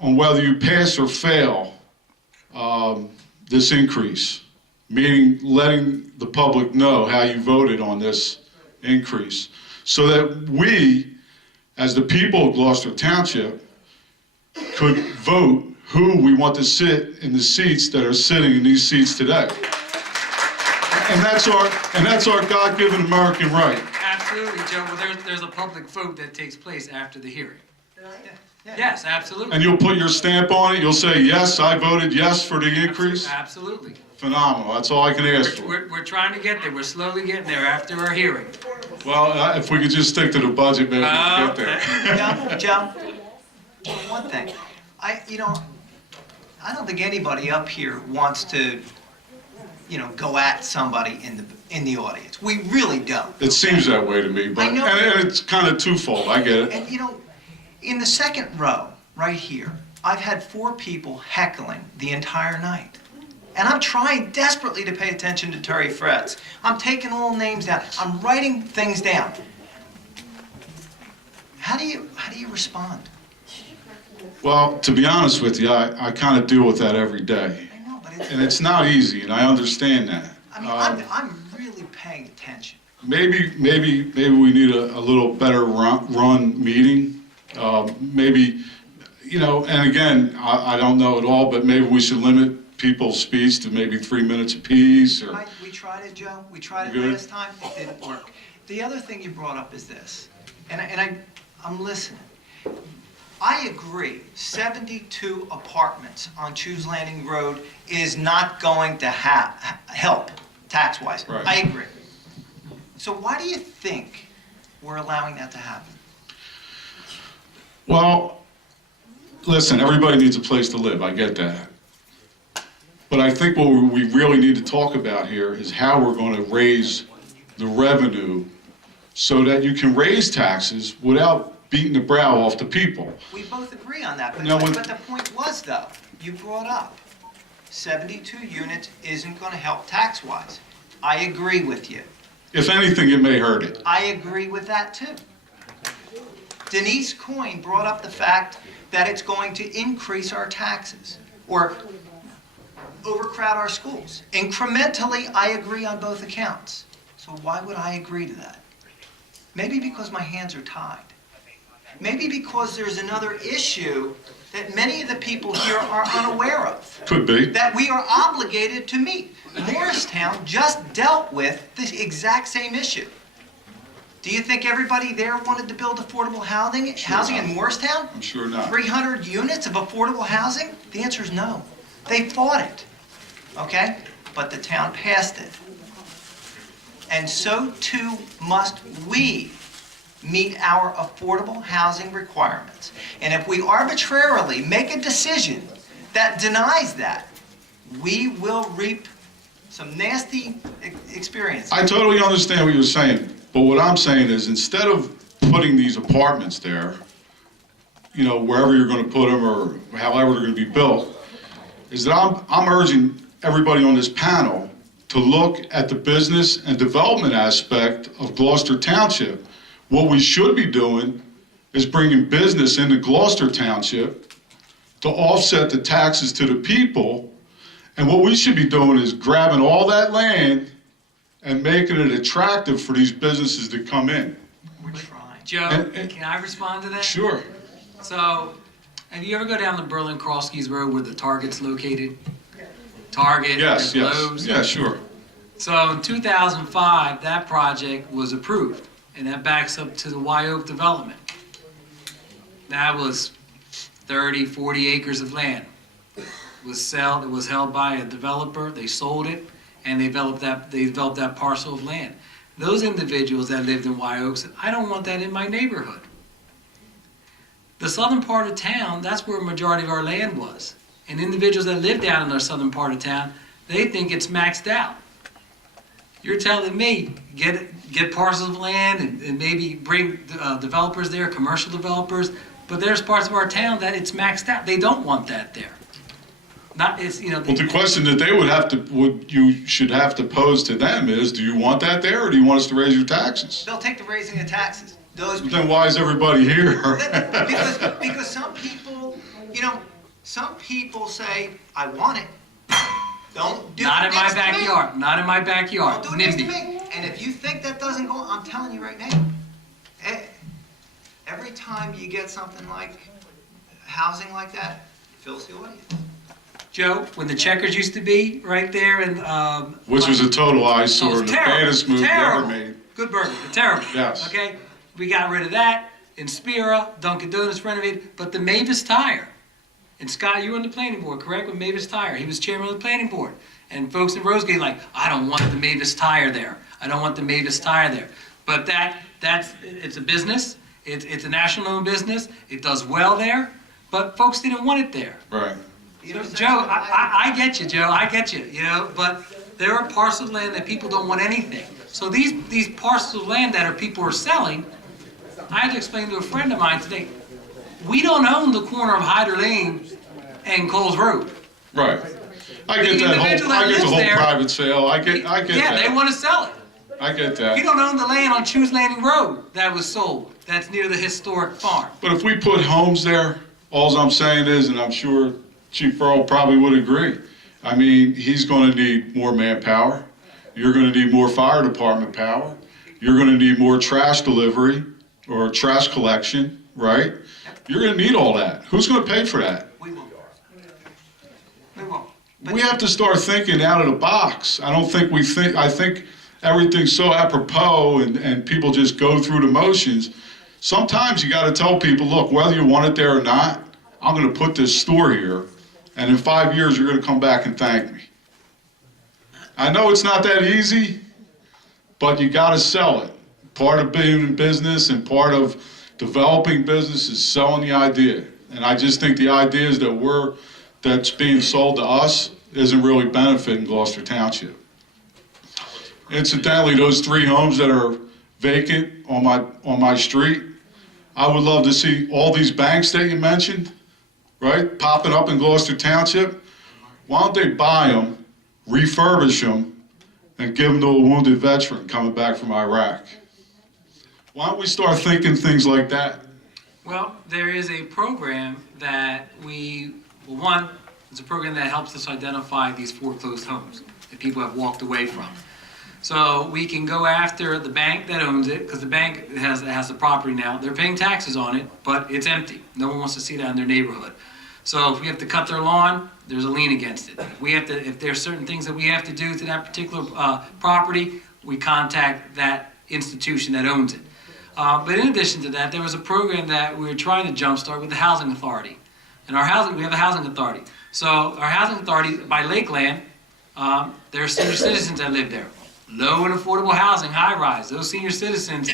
on whether you pass or fail this increase, meaning letting the public know how you voted on this increase, so that we, as the people of Gloucester Township, could vote who we want to sit in the seats that are sitting in these seats today. And that's our God-given American right. Absolutely, Joe. Well, there's a public vote that takes place after the hearing. Yes, absolutely. And you'll put your stamp on it, you'll say, yes, I voted yes for the increase? Absolutely. Phenomenal, that's all I can ask for. We're trying to get there. We're slowly getting there after our hearing. Well, if we could just stick to the budget, maybe we could get there. Joe, one thing. I don't think anybody up here wants to, go at somebody in the audience. We really don't. It seems that way to me, but I know. and it's kind of twofold, I get it. And in the second row, right here, I've had 4 people heckling the entire night. And I'm trying desperately to pay attention to Terry Fretz. I'm taking all names down. I'm writing things down. How do you respond? Well, to be honest with you, I kind of deal with that every day. I know, but it's not easy, and I understand that. I mean, I'm really paying attention. Maybe we need a little better run meeting. Maybe, and again, I don't know at all, but maybe we should limit people's speech to maybe 3 minutes apiece. Or We tried it, Joe. We tried it last time. It didn't work. The other thing you brought up is this, and I'm listening. I agree, 72 apartments on Chews Landing Road is not going to help tax-wise. Right. I agree. So why do you think we're allowing that to happen? Well, listen, everybody needs a place to live, I get that. But I think what we really need to talk about here is how we're going to raise the revenue so that you can raise taxes without beating the brow off the people. We both agree on that, but the point was, though, you brought up 72 units isn't going to help tax-wise. I agree with you. If anything, it may hurt it. I agree with that, too. Denise Coyne brought up the fact that it's going to increase our taxes or overcrowd our schools. Incrementally, I agree on both accounts. So why would I agree to that? Maybe because my hands are tied. Maybe because there's another issue that many of the people here are unaware of. Could be. That we are obligated to meet. Morristown just dealt with the exact same issue. Do you think everybody there wanted to build affordable housing in Morristown? I'm sure not. 300 units of affordable housing? The answer is no. They fought it, okay? But the town passed it. And so too must we meet our affordable housing requirements. And if we arbitrarily make a decision that denies that, we will reap some nasty experiences. I totally understand what you're saying, but what I'm saying is instead of putting these apartments there, wherever you're going to put them or however they're going to be built, is that I'm urging everybody on this panel to look at the business and development aspect of Gloucester Township. What we should be doing is bringing business into Gloucester Township to offset the taxes to the people. And what we should be doing is grabbing all that land and making it attractive for these businesses to come in. We're trying. Joe, can I respond to that? Sure. So, have you ever go down the Berlin-Kroskis Road where the Target's located? Target, Yes, yes. Lowe's? Yeah, sure. So in 2005, that project was approved, and that backs up to the White Oak development. That was 30, 40 acres of land. It was held by a developer. They sold it, and they developed that parcel of land. Those individuals that lived in White Oak said, I don't want that in my neighborhood. The southern part of town, that's where a majority of our land was. And individuals that live down in the southern part of town, they think it's maxed out. You're telling me, get parcels of land and maybe bring developers there, commercial developers, but there's parts of our town that it's maxed out. They don't want that there. Well, the question that you should have to pose to them is, do you want that there, or do you want us to raise your taxes? They'll take the raising of taxes. Then why is everybody here? because some people You know, some people say, I want it. Don't do Not it in my next to me. backyard, not in my backyard. Don't do it next to NIMBY. me. And if you think that doesn't go, I'm telling you right now, every time you get something like housing like that, it fills the audience. Joe, when the Checkers used to be right there and, Which was a total eyesore, Oh, the it's terrible. baddest move ever Terrible. made. Good burger, terrible. Yes. Okay, we got rid of that. In Spira, Dunkin' Donuts renovated, but the Mavis Tire. And Scott, you were on the planning board, correct? With Mavis Tire, he was chairman of the planning board. And folks in Rosegate like, I don't want the Mavis Tire there. I don't want the Mavis Tire there. But it's a business. It's a national-owned business. It does well there, but folks didn't want it there. Right. So, Joe, I get you, Joe, I get you, but there are parcels of land that people don't want anything. So these parcels of land that people are selling, I had to explain to a friend of mine today, we don't own the corner of Hyder Lane and Coles Road. Right. I get The that individual that whole, I get the lives whole there- private sale, I get Yeah, that. they want to sell it. I get We that. don't own the land on Shoes Landing Road that was sold, that's near the historic farm. But if we put homes there, all I'm saying is, and I'm sure Chief Earl probably would agree, I mean, he's gonna need more manpower, you're gonna need more fire department power, you're gonna need more trash delivery or trash collection, right? You're gonna need all that. Who's gonna pay for that? We won't. We won't. But We have to start thinking out of the box. I think everything's so apropos and people just go through the motions. Sometimes you gotta tell people, look, whether you want it there or not, I'm gonna put this store here, and in 5 years, you're gonna come back and thank me. I know it's not that easy, but you gotta sell it. Part of being in business and part of developing business is selling the idea. And I just think the ideas that's being sold to us isn't really benefiting Gloucester Township. Incidentally, those 3 homes that are vacant on my street, I would love to see all these banks that you mentioned, right, popping up in Gloucester Township. Why don't they buy them, refurbish them, and give them to a wounded veteran coming back from Iraq? Why don't we start thinking things like that? Well, there is a program that it's a program that helps us identify these foreclosed homes that people have walked away from. So we can go after the bank that owns it, because the bank has the property now. They're paying taxes on it, but it's empty. No one wants to see that in their neighborhood. So if we have to cut their lawn, there's a lien against it. If there's certain things that we have to do to that particular property, we contact that institution that owns it. But in addition to that, there was a program that we were trying to jumpstart with the Housing Authority. And we have a Housing Authority. So our Housing Authority, by Lakeland, there are senior citizens that live there. Low and affordable housing, high-rise. Those senior citizens,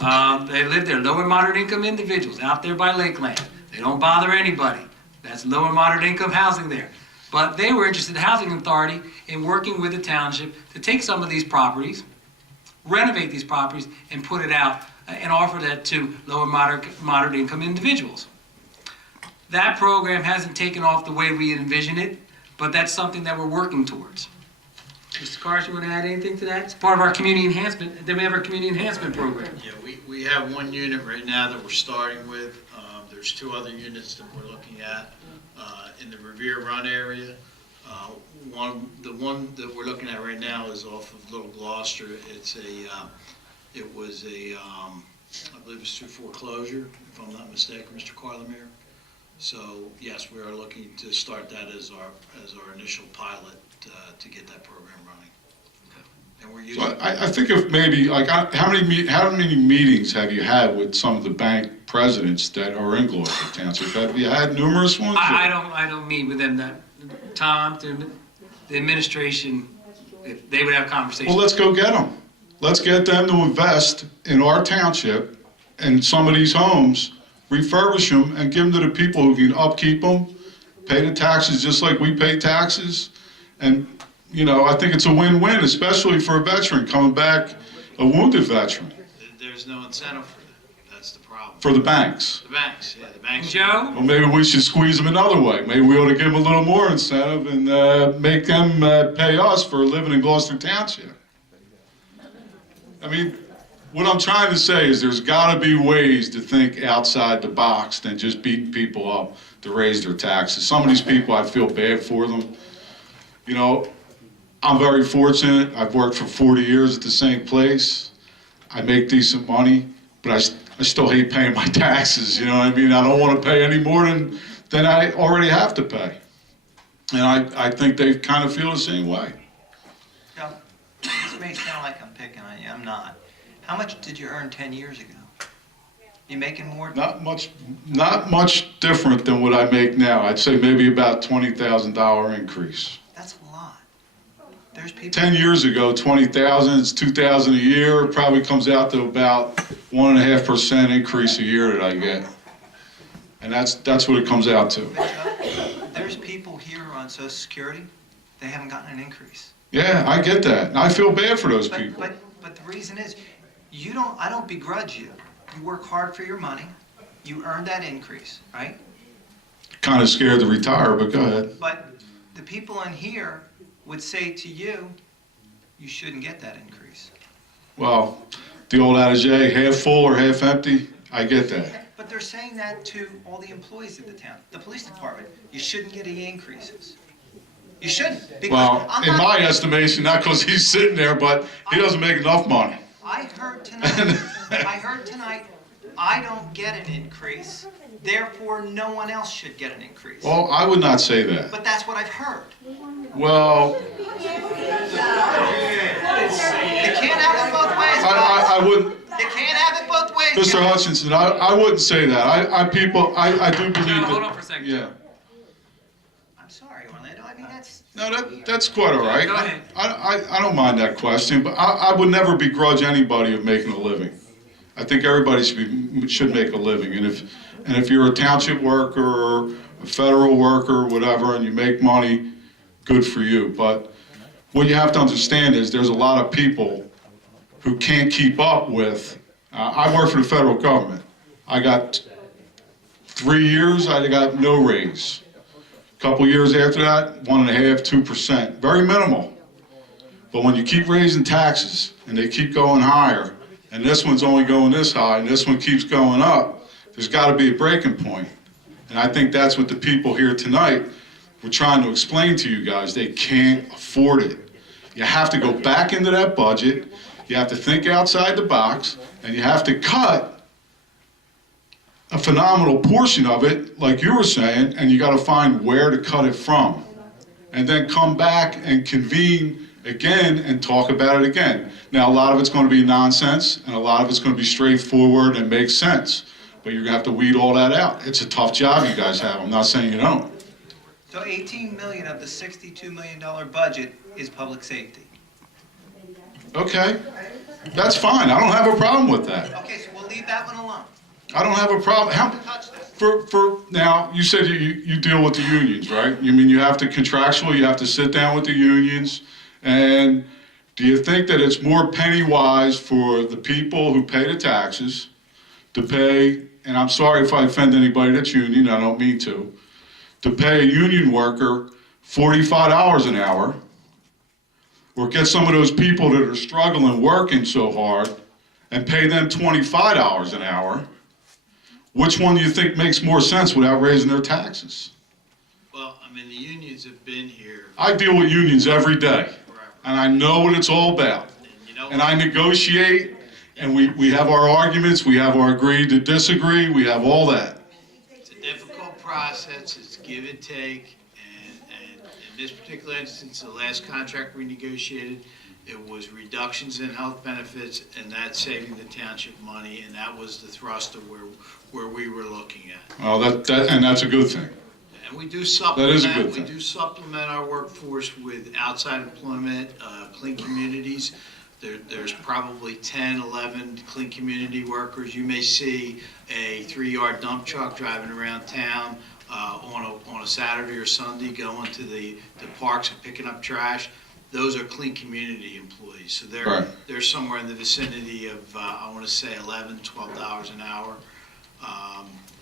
they live there. Low and moderate income individuals out there by Lakeland. They don't bother anybody. That's low and moderate income housing there. But they were interested, the Housing Authority, in working with the township to take some of these properties, renovate these properties, and put it out and offer that to low and moderate income individuals. That program hasn't taken off the way we envision it, but that's something that we're working towards. Mr. Carson, you want to add anything to that? It's part of our community enhancement. Then we have our community enhancement program. Yeah, we have one unit right now that we're starting with. There's 2 other units that we're looking at in the Revere Run area. The one that we're looking at right now is off of Little Gloucester. I believe it's through foreclosure, if I'm not mistaken, Mr. Carlemere. So yes, we are looking to start that as our initial pilot to get that program running. And we're using. So I think if maybe, like, how many meetings have you had with some of the bank presidents that are in Gloucester Township? Have you had numerous ones? I don't meet with them. Tom, the administration, if they would have conversations. Well, let's go get them. Let's get them to invest in our township and some of these homes, refurbish them, and give them to the people who can upkeep them, pay the taxes just like we pay taxes. And, I think it's a win-win, especially for a veteran coming back, a wounded veteran, There's no incentive for that. That's the problem. for the banks. The banks, yeah, the banks. Joe? Well, maybe we should squeeze them another way. Maybe we ought to give them a little more incentive and make them pay us for living in Gloucester Township. I mean, what I'm trying to say is there's gotta be ways to think outside the box than just beating people up to raise their taxes. Some of these people, I feel bad for them. You know, I'm very fortunate. I've worked for 40 years at the same place. I make decent money, but I still hate paying my taxes, you know what I mean? I don't want to pay any more than I already have to pay. And I think they kind of feel the same way. Now, this may sound like I'm picking on you, I'm not. How much did you earn 10 years ago? You making more? Not much different than what I make now. I'd say maybe about $20,000 increase. That's a lot. There's people. 10 years ago, 20,000, it's 2,000 a year. It probably comes out to about 1.5% increase a year that I get. And that's what it comes out to. There's people here on Social Security, they haven't gotten an increase. Yeah, I get that. And I feel bad for those people. But the reason is, I don't begrudge you. You work hard for your money, you earned that increase, right? Kind of scared to retire, but go ahead. But the people in here would say to you, you shouldn't get that increase. Well, the old adage, half full or half empty, I get that. But they're saying that to all the employees of the town, the police department. You shouldn't get any increases. You shouldn't. Because Well, I'm in not- my estimation, not because he's sitting there, but he doesn't make enough money. I heard tonight, I don't get an increase, therefore no one else should get an increase. Well, I would not say that. But that's what I've heard. Well, You can't have it both ways, guys. I wouldn't, You can't have it both ways, Mr. guys. Hutchinson, I wouldn't say that. I do believe that. Hold on for a second. Yeah. I'm sorry, Orlando, I mean, that's... No, that's quite all right. Go ahead. I don't mind that question, but I would never begrudge anybody of making a living. I think everybody should make a living, and if you're a township worker or a federal worker or whatever, and you make money, good for you. But what you have to understand is there's a lot of people who can't keep up with. I work for the federal government. I got 3 years, I got no raise. Couple years after that, 1.5%, 2%, very minimal. But when you keep raising taxes and they keep going higher, and this one's only going this high and this one keeps going up, there's got to be a breaking point. And I think that's what the people here tonight were trying to explain to you guys. They can't afford it. You have to go back into that budget, you have to think outside the box, and you have to cut a phenomenal portion of it, like you were saying, and you got to find where to cut it from. And then come back and convene again and talk about it again. Now, a lot of it's going to be nonsense, and a lot of it's going to be straightforward and make sense. But you're going to have to weed all that out. It's a tough job you guys have. I'm not saying you don't. So 18 million of the $62 million budget is public safety. Okay, that's fine. I don't have a problem with that. Okay, so we'll leave that one alone. I don't have a problem. Don't touch this. For now, you said you deal with the unions, right? You mean you have to contractually, you have to sit down with the unions, and do you think that it's more penny wise for the people who pay the taxes to pay, and I'm sorry if I offend anybody that's union, I don't mean to pay a union worker $45 an hour, or get some of those people that are struggling working so hard and pay them $25 an hour? Which one do you think makes more sense without raising their taxes? Well, I mean, the unions have been here I deal with unions every day, forever. and I know what it's all about. And you know And what? I negotiate, and we have our arguments, we have our agree to disagree, we have all that. It's a difficult process, it's give and take, and in this particular instance, the last contract we negotiated, it was reductions in health benefits, and that's saving the township money, and that was the thrust of where we were looking at. Well, and that's a good thing. And we do That is a good supplement, we thing. do supplement our workforce with outside employment, clean communities. There's probably 10, 11 clean community workers. You may see a 3-yard dump truck driving around town on a Saturday or Sunday going to the parks and picking up trash. Those are clean community employees. So Right. they're somewhere in the vicinity of, I want to say $11, $12 an hour.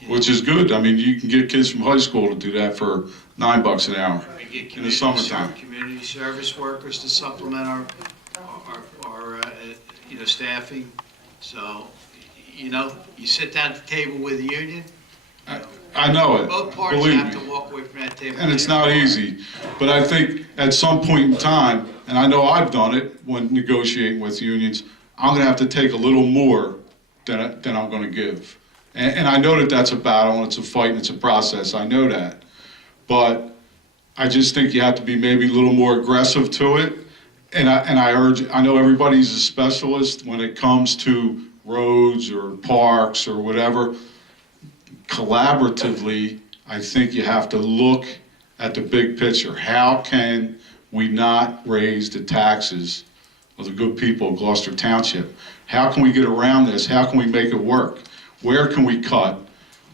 You know, Which is good. I mean, you can get kids from high school to do that for $9 an hour we get in the summertime. community service workers to supplement our staffing. So, you sit down at the table with the union, I know it, both parties believe have me. to walk away from that table. And it's not easy, but I think at some point in time, and I know I've done it when negotiating with unions, I'm gonna have to take a little more than I'm gonna give. And I know that that's a battle, and it's a fight, and it's a process, I know that. But I just think you have to be maybe a little more aggressive to it. And I know everybody's a specialist when it comes to roads or parks or whatever. Collaboratively, I think you have to look at the big picture. How can we not raise the taxes of the good people of Gloucester Township? How can we get around this? How can we make it work? Where can we cut?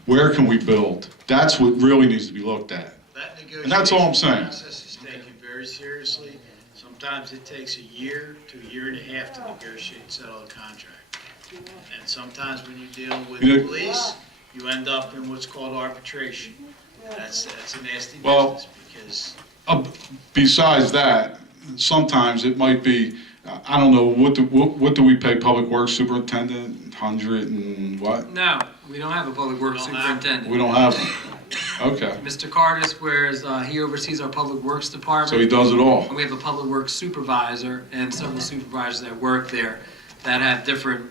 Where can we build? That's what really needs to be looked at. That And that's all I'm saying. negotiation process is taken very seriously. Sometimes it takes a year to a year and a half to negotiate and settle a contract. And sometimes when you're dealing with You the know- police, you end up in what's called arbitration. That's a nasty Well- business because Besides that, sometimes it might be, I don't know, what do we pay Public Works Superintendent? 100 and what? No, we don't have a public works We don't have- superintendent. We don't have one. Okay, Mr. Cardis, whereas he oversees our public works so he department, does it all. and we have a public works supervisor and several supervisors that work there that have different,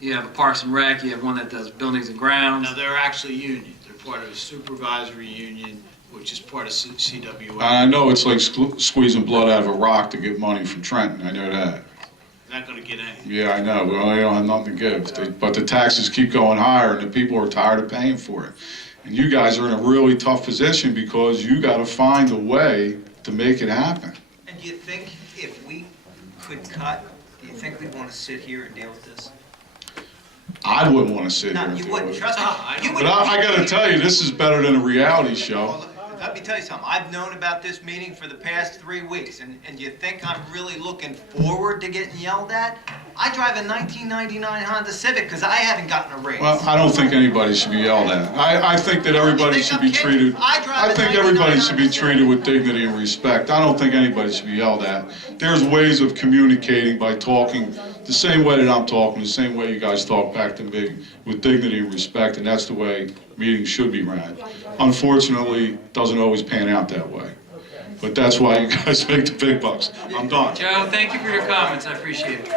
you have a Parks and Rec, you have one that does buildings and grounds. now they're actually union. They're part of a supervisory union, which is part of CWA. I know it's like squeezing blood out of a rock to get money from Trenton, I know that. Not gonna get any. Yeah, I know, well, they don't have nothing to give, but the taxes keep going higher and the people are tired of paying for it. And you guys are in a really tough position because you gotta find a way to make it happen. And do you think if we could cut, do you think we'd want to sit here and deal with this? I wouldn't wanna sit here No, and you deal wouldn't, with it. trust me. You But would- I gotta tell you, this is better than a reality show. Well, let me tell you something. I've known about this meeting for the past 3 weeks, and you think I'm really looking forward to getting yelled at? I drive a 1999 Honda Civic because I haven't gotten a raise. Well, I don't think anybody should be yelled at. I think that everybody should be treated, I think everybody should be treated with dignity and respect. I don't think anybody should be yelled at. There's ways of communicating by talking the same way that I'm talking, the same way you guys talk back to me, with dignity and respect, and that's the way meetings should be ran. Unfortunately, it doesn't always pan out that way. But that's why you guys make the big bucks. I'm done. Joe, thank you for your comments, I appreciate it.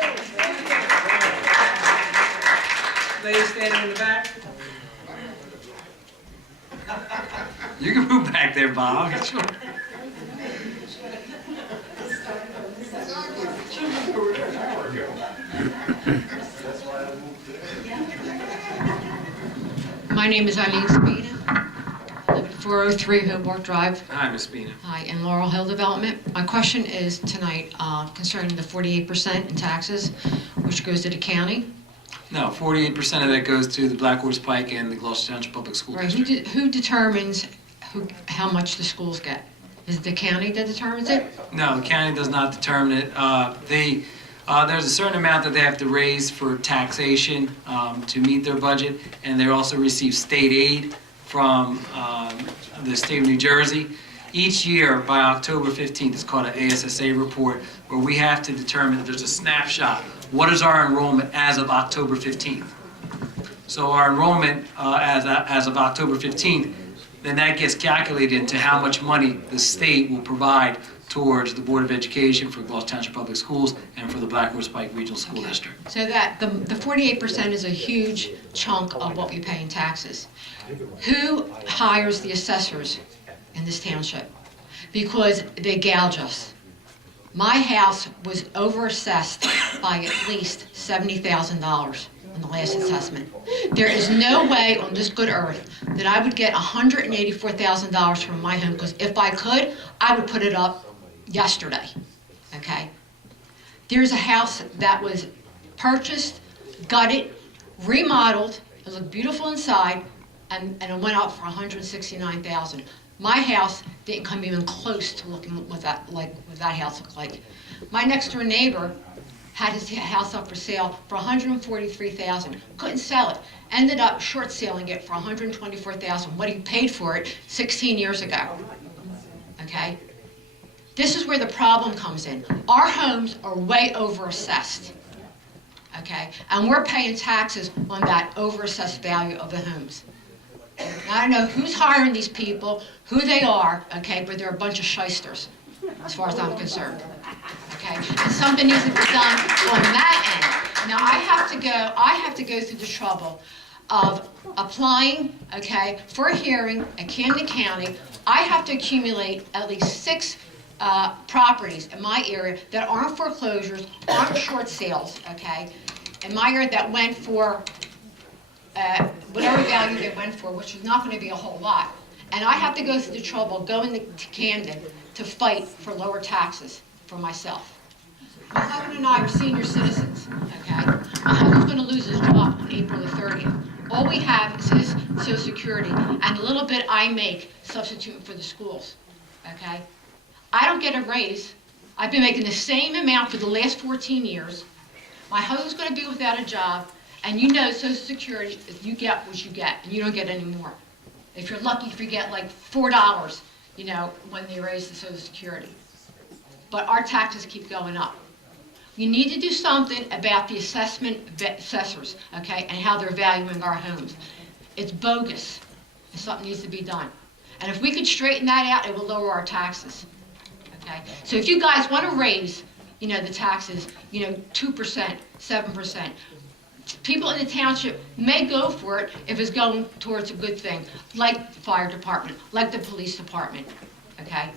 Lady standing in the back? You can move back there, Bob. Sure. My name is Eileen Spina. I live at 403 Hobart Drive. Hi, Ms. Spina. Hi, in Laurel Hill Development. My question is tonight concerning the 48% in taxes, which goes to the county. No, 48% of that goes to the Black Horse Pike and the Gloucester Township Public School Right, District. who determines how much the schools get? Is it the county that determines it? No, the county does not determine it. There's a certain amount that they have to raise for taxation to meet their budget, and they also receive state aid from the state of New Jersey. Each year, by October 15th, it's called an ASSA report, where we have to determine, there's a snapshot, what is our enrollment as of October 15th? So our enrollment as of October 15th, then that gets calculated into how much money the state will provide towards the Board of Education for Gloucester Township Public Schools and for the Black Horse Pike Regional School District. So that the 48% is a huge chunk of what we pay in taxes. Who hires the assessors in this township? Because they gouge us. My house was overassessed by at least $70,000 in the last assessment. There is no way on this good earth that I would get $184,000 from my home, because if I could, I would put it up yesterday, okay? There's a house that was purchased, gutted, remodeled, it looked beautiful inside, and it went up for $169,000. My house didn't come even close to looking what that house looked like. My next door neighbor had his house up for sale for $143,000. Couldn't sell it. Ended up short selling it for $124,000. What he paid for it 16 years ago. Okay? This is where the problem comes in. Our homes are way over assessed. okay? And we're paying taxes on that overassessed value of the homes. Now, I don't know who's hiring these people, who they are, okay, but they're a bunch of shysters, as far as I'm concerned, okay? And something needs to be done on that end. Now, I have to go through the trouble of applying, okay, for a hearing at Camden County. I have to accumulate at least 6 properties in my area that aren't foreclosures, aren't short sales, okay, in my area that went for whatever value they went for, which is not going to be a whole lot. And I have to go through the trouble going to Camden to fight for lower taxes for myself. My husband and I are senior citizens, okay? My husband's going to lose his job on April the 30th. All we have is his Social Security and a little bit I make substituting for the schools, okay? I don't get a raise. I've been making the same amount for the last 14 years. My husband's going to be without a job, and you know Social Security, you get what you get, and you don't get any more. If you're lucky, if you get like $4, you know, when they raise the Social Security. But our taxes keep going up. You need to do something about the assessors, okay, and how they're valuing our homes. It's bogus, and something needs to be done. And if we could straighten that out, it will lower our taxes, okay? So if you guys want to raise, you know, the taxes, you know, 2%, 7%, people in the township may go for it if it's going towards a good thing, like the fire department, like the police department, okay?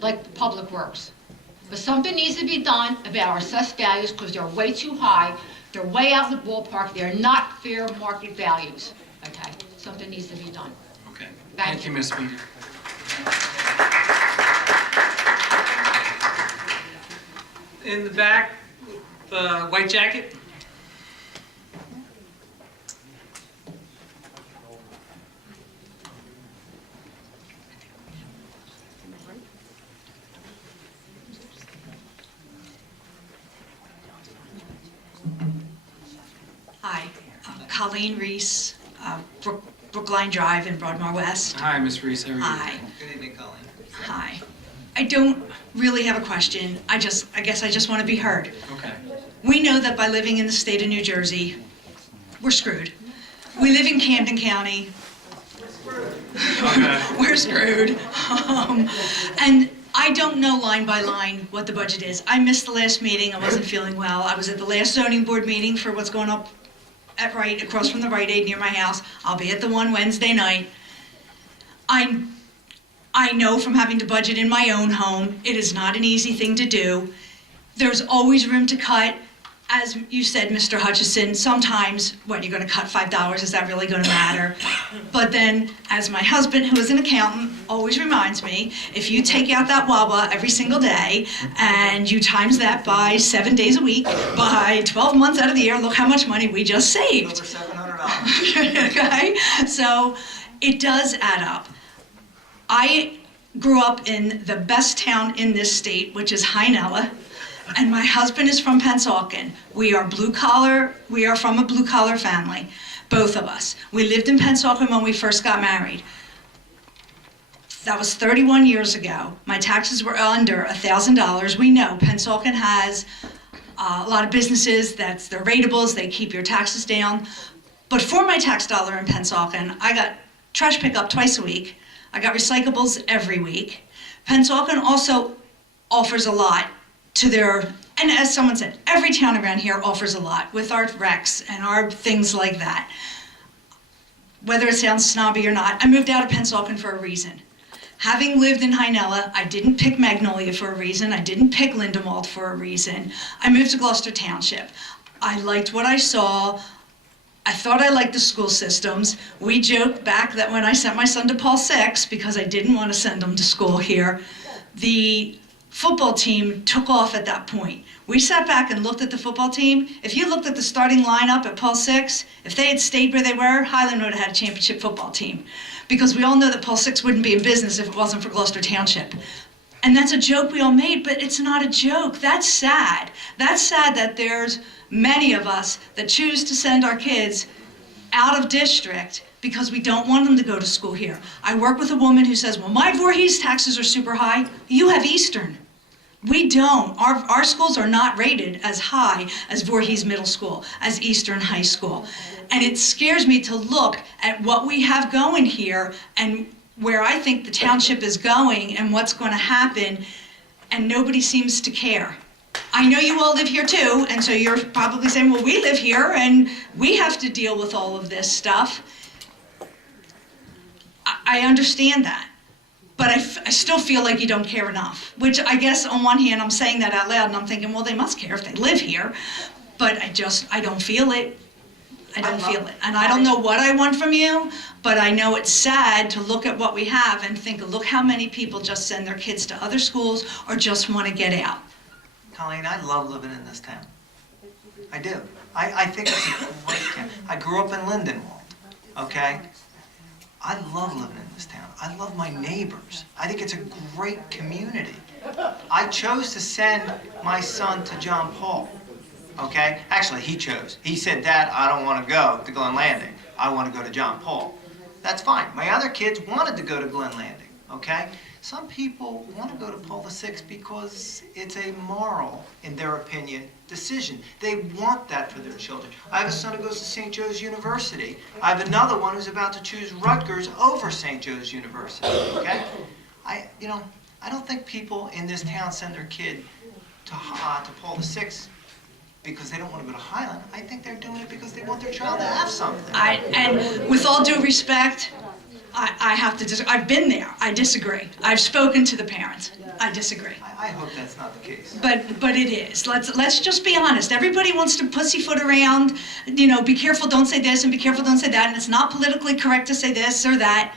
Like the public works. But something needs to be done about our assessed values because they're way too high. They're way out of the ballpark. They're not fair market values, okay? Something needs to be done. Okay. Thank Thank you, Ms. Speaker. In the back, the white jacket. Hi, Colleen Reese, Brookline Drive in Broadmoor West. Hi, Ms. Reese. How are you? Hi. Good evening, Colleen. Hi. I don't really have a question. I guess I just want to be heard. Okay. We know that by living in the state of New Jersey, we're screwed. We live in Camden County. Okay. We're screwed. And I don't know line by line what the budget is. I missed the last meeting. I wasn't feeling well. I was at the last zoning board meeting for what's going up at Rite, across from the Rite Aid near my house. I'll be at the one Wednesday night. I know from having to budget in my own home, it is not an easy thing to do. There's always room to cut. As you said, Mr. Hutchison, sometimes, what, you're gonna cut $5, is that really gonna matter? But then, as my husband, who is an accountant, always reminds me, if you take out that WAWA every single day, and you times that by 7 days a week, by 12 months out of the year, look how much money we just saved. Over $700. Okay, so it does add up. I grew up in the best town in this state, which is Hynella, and my husband is from Pennsauken. We are blue collar, we are from a blue collar family, both of us. We lived in Pennsauken when we first got married. That was 31 years ago. My taxes were under $1,000. We know Pennsauken has a lot of businesses, they're rateables, they keep your taxes down. But for my tax dollar in Pennsauken, I got trash pickup twice a week. I got recyclables every week. Pennsauken also offers a lot to their, and as someone said, every town around here offers a lot with our recs and our things like that. Whether it sounds snobby or not, I moved out of Pennsauken for a reason. Having lived in Hynella, I didn't pick Magnolia for a reason. I didn't pick Lindemalt for a reason. I moved to Gloucester Township. I liked what I saw. I thought I liked the school systems. We joked back that when I sent my son to Paul VI, because I didn't want to send him to school here, the football team took off at that point. We sat back and looked at the football team. If you looked at the starting lineup at Paul VI, if they had stayed where they were, Highland would have had a championship football team. Because we all know that Paul VI wouldn't be in business if it wasn't for Gloucester Township. And that's a joke we all made, but it's not a joke. That's sad. That's sad that there's many of us that choose to send our kids out of district because we don't want them to go to school here. I work with a woman who says, well, my Voorhees taxes are super high. You have Eastern. We don't. Our schools are not rated as high as Voorhees Middle School, as Eastern High School. And it scares me to look at what we have going here and where I think the township is going and what's going to happen, and nobody seems to care. I know you all live here too, and so you're probably saying, well, we live here and we have to deal with all of this stuff. I understand that. But I still feel like you don't care enough, which I guess on one hand, I'm saying that out loud and I'm thinking, well, they must care if they live here. But I don't feel it. I don't feel it. And I don't know what I want from you, but I know it's sad to look at what we have and think, look how many people just send their kids to other schools or just want to get out. Colleen, I love living in this town. I do. I think it's a great town. I grew up in Lindenwold, okay? I love living in this town. I love my neighbors. I think it's a great community. I chose to send my son to John Paul, okay? Actually, he chose. He said, Dad, I don't want to go to Glen Landing. I want to go to John Paul. That's fine. My other kids wanted to go to Glen Landing, okay? Some people want to go to Paul VI because it's a moral, in their opinion, decision. They want that for their children. I have a son who goes to St. Joe's University. I have another one who's about to choose Rutgers over St. Joe's University, okay? I don't think people in this town send their kid to Paul VI because they don't want to go to Highland. I think they're doing it because they want their child to have something. And with all due respect, I have to disagree. I've been there. I disagree. I've spoken to the parents. I disagree. I hope that's not the case. But it is. Let's just be honest. Everybody wants to pussyfoot around, be careful, don't say this, and be careful, don't say that, and it's not politically correct to say this or that.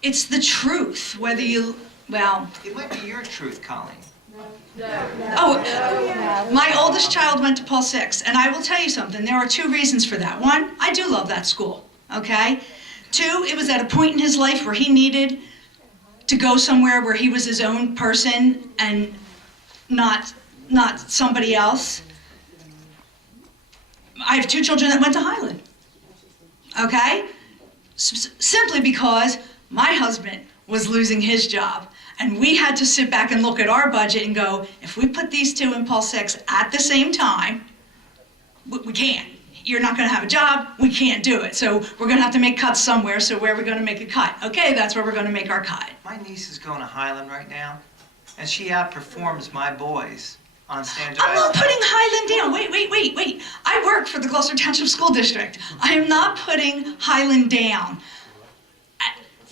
It's the truth, whether you, well... It might be your truth, Colleen. Oh, my oldest child went to Paul VI, and I will tell you something. There are two reasons for that. One, I do love that school, okay? Two, it was at a point in his life where he needed to go somewhere where he was his own person and not somebody else. I have two children that went to Highland, okay? Simply because my husband was losing his job. And we had to sit back and look at our budget and go, if we put these two in Paul VI at the same time, we can't. You're not going to have a job, we can't do it. So we're going to have to make cuts somewhere, so where are we going to make a cut? Okay, that's where we're going to make our cut. My niece is going to Highland right now, and she outperforms my boys on standardized. I'm not putting Highland down. Wait. I work for the Gloucester Township School District. I am not putting Highland down.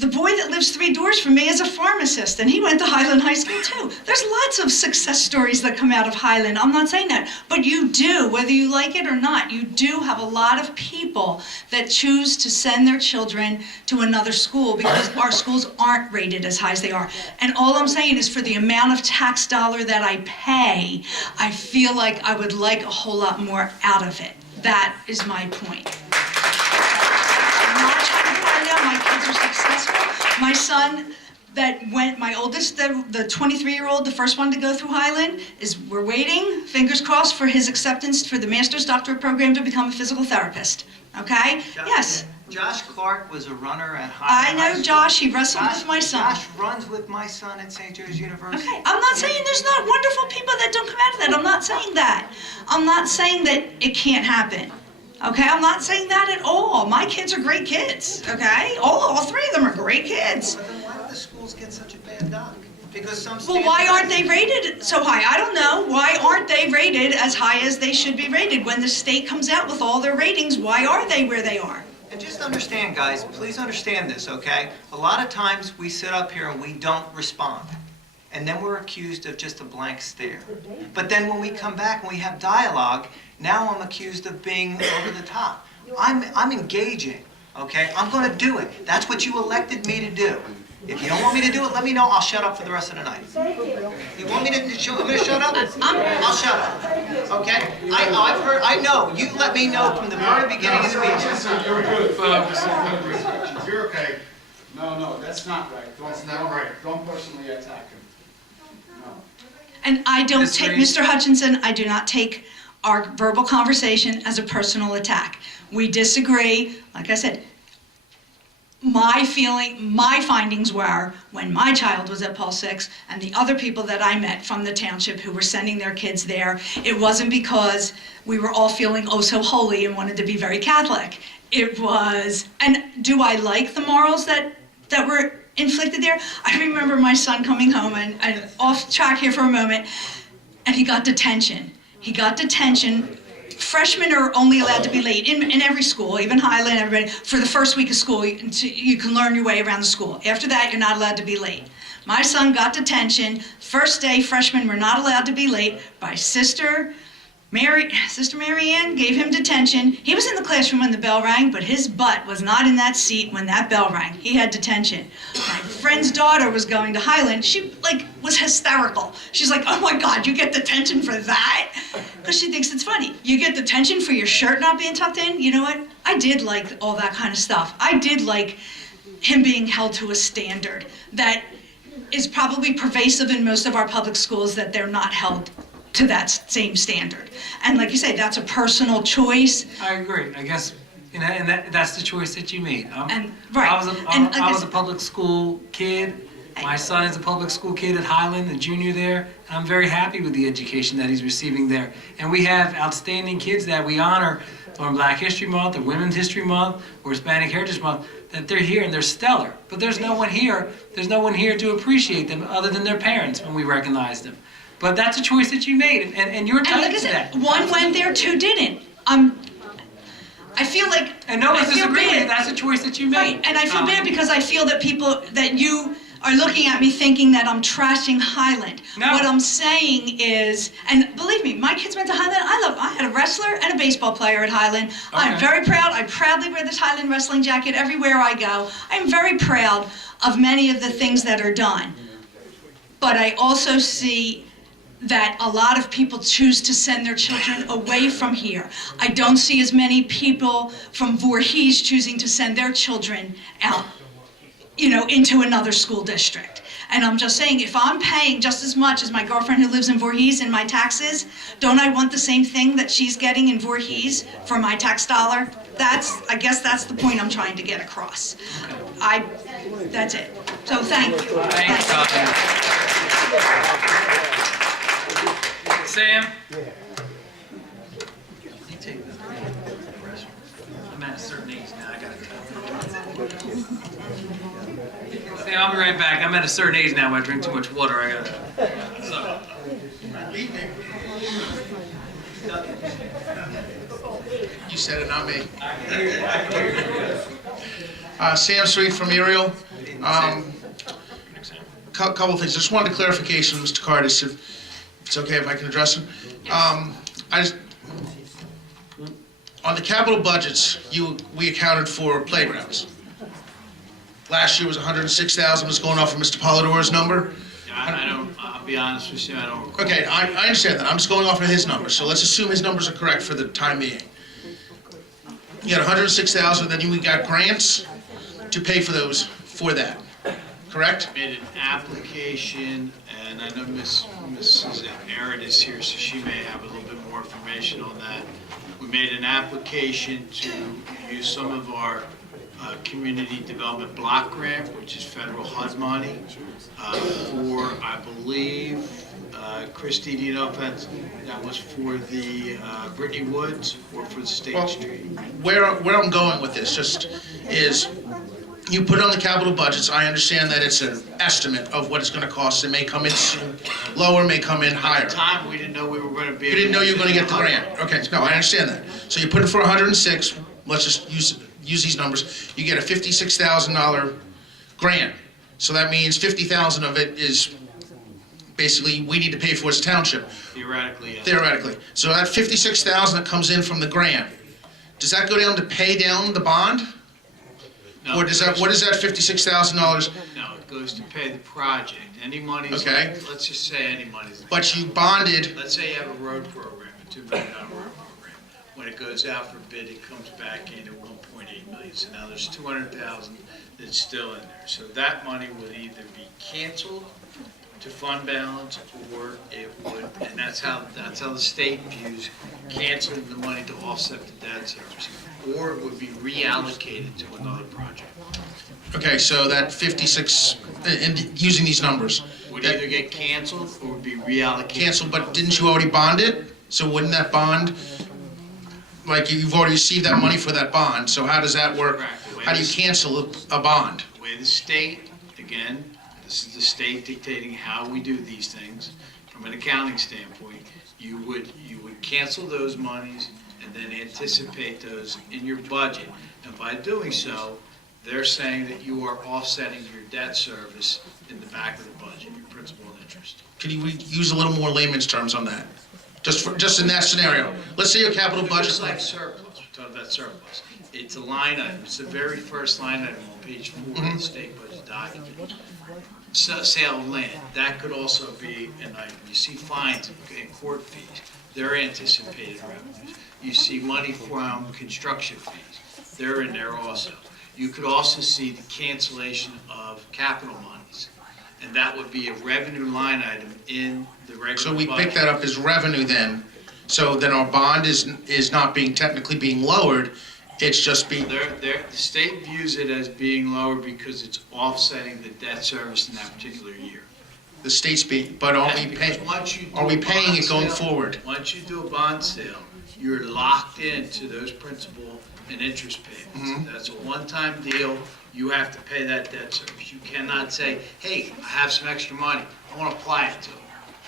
The boy that lives 3 doors from me is a pharmacist, and he went to Highland High School too. There's lots of success stories that come out of Highland. I'm not saying that, but you do, whether you like it or not, you do have a lot of people that choose to send their children to another school because our schools aren't rated as high as they are. And all I'm saying is for the amount of tax dollar that I pay, I feel like I would like a whole lot more out of it. That is my point. I'm not trying to find out my kids are successful. My son my oldest, the 23-year-old, the first one to go through Highland, we're waiting, fingers crossed, for his acceptance for the master's doctorate program to become a physical therapist. Okay? Yes. Josh Clark was a runner at Highland. I know Josh, he wrestled with my son. Josh runs with my son at St. Joe's University. Okay, I'm not saying there's not wonderful people that don't come out of that. I'm not saying that. I'm not saying that it can't happen. Okay, I'm not saying that at all. My kids are great kids, okay? All 3 of them are great kids. But then why do the schools get such a bad doc? Because some Well, why aren't they rated so high? I don't know. Why aren't they rated as high as they should be rated? When the state comes out with all their ratings, why are they where they are? And just understand, guys, please understand this, okay? A lot of times we sit up here and we don't respond. And then we're accused of just a blank stare. But then when we come back and we have dialogue, now I'm accused of being over the top. I'm engaging, okay? I'm going to do it. That's what you elected me to do. If you don't want me to do it, let me know. I'll shut up for the rest of the night. You want me to shut up? I'll shut up, okay? I know. You let me know from the very beginning of the meeting. You're good, folks. You're okay. No, that's not right. That's not right. Don't personally attack him. No. And I don't take, Mr. Hutchinson, I do not take our verbal conversation as a personal attack. We disagree. Like I said, my findings were, when my child was at Paul VI and the other people that I met from the township who were sending their kids there, it wasn't because we were all feeling oh so holy and wanted to be very Catholic. It was, and do I like the morals that were inflicted there? I remember my son coming home, and off track here for a moment, and he got detention. He got detention. Freshmen are only allowed to be late in every school, even Highland, everybody, for the first week of school. You can learn your way around the school. After that, you're not allowed to be late. My son got detention. First day, freshmen were not allowed to be late by Sister Mary Ann gave him detention. He was in the classroom when the bell rang, but his butt was not in that seat when that bell rang. He had detention. My friend's daughter was going to Highland. She was hysterical. She's like, oh my God, you get detention for that? Because she thinks it's funny. You get detention for your shirt not being tucked in? You know what? I did like all that kind of stuff. I did like him being held to a standard that is probably pervasive in most of our public schools, that they're not held to that same standard. And like you say, that's a personal choice. I agree. I guess, and that's the choice that you made. Right. I was a public school kid. My son is a public school kid at Highland, a junior there, and I'm very happy with the education that he's receiving there. And we have outstanding kids that we honor on Black History Month, or Women's History Month, or Hispanic Heritage Month, that they're here and they're stellar. But there's no one here to appreciate them other than their parents when we recognize them. But that's a choice that you made, and you're entitled to that. One went there, two didn't. I feel like, and no one's disagreeing with you. That's a choice that you made. Right, and I feel bad because I feel that you are looking at me thinking that I'm trashing Highland. No. What I'm saying is, and believe me, my kids went to Highland. I had a wrestler and a baseball player at Highland. Okay. I'm very proud. I proudly wear this Highland wrestling jacket everywhere I go. I'm very proud of many of the things that are done. But I also see that a lot of people choose to send their children away from here. I don't see as many people from Voorhees choosing to send their children out, into another school district. And I'm just saying, if I'm paying just as much as my girlfriend who lives in Voorhees in my taxes, don't I want the same thing that she's getting in Voorhees for my tax dollar? I guess that's the point I'm trying to get across. That's it. So thank you. Thanks, Sam? You take this. I'm at a certain age now, I gotta tell you. Sam, I'll be right back. I'm at a certain age now, when I drink too much water, I gotta. So. You said it, not me. Sam Sweet from Ariel. Couple of things. Just wanted a clarification, Mr. Cardis, if it's okay if I can address him. On the capital budgets, we accounted for playgrounds. Last year was 106,000. Was going off of Mr. Polidor's number. I'll be honest with you, I don't recall. Okay, I understand that. I'm just going off of his numbers. So let's assume his numbers are correct for the time being. You got 106,000, then we got grants to pay for for that. Correct? Made an application, and I know Mrs. Aaron is here, so she may have a little bit more information on that. We made an application to use some of our community development block grant, which is federal HUD money, for, I believe, Christy, do you know if that was for the Brittany Woods or for the State Street? Where I'm going with this is you put it on the capital budgets. I understand that it's an estimate of what it's going to cost. It may come in lower, may come in higher. At the time, we didn't know we were going to be. You didn't know you were going to get the grant. Okay, no, I understand that. So you put it for 106. Let's just use these numbers. You get a $56,000 grant. So that means 50,000 of it is basically we need to pay for as a township. Theoretically, yes. Theoretically. So that 56,000 that comes in from the grant, does that go down to pay down the bond? No, Or does that, what is that $56,000? No, it goes to pay the project. Any money's, Okay. let's just say any money's. But you bonded, Let's say you have a road program, a $2 million road program. When it goes out for bid, it comes back in at 1.8 million. So now there's 200,000 that's still in there. So that money would either be canceled to fund balance, or it would, and that's how the state views canceling the money to offset the debt service, or it would be reallocated to another project. Okay, so that 56, and using these numbers, Would that either get canceled or be reallocated. canceled, but didn't you already bond it? So wouldn't that bond, like you've already received that money for that bond, so how does that work? Correct. How do you cancel a bond? The way the state, again, this is the state dictating how we do these things. From an accounting standpoint, you would cancel those monies and then anticipate those in your budget. And by doing so, they're saying that you are offsetting your debt service in the back of the budget, your principal and interest. Could you use a little more layman's terms on that? Just in that scenario. Let's say your capital budget. Just like surplus, we're talking about surplus. It's a line item, it's the very first line item on page 4 of the state budget document. So, sale of land, that could also be an item. You see fines and court fees, they're anticipated revenues. You see money from construction fees, they're in there also. You could also see the cancellation of capital monies, and that would be a revenue line item in the regular budget. So we pick that up as revenue then, so then our bond is not being, technically being lowered, it's just being, The state views it as being lower because it's offsetting the debt service in that particular year. the state's being, but are we Because paying, once you do are we a paying bond it going sale- forward? Once you do a bond sale, you're locked into those principal and interest payments. Mm-hmm. That's a one-time deal, you have to pay that debt service. You cannot say, hey, I have some extra money, I want to apply it to it.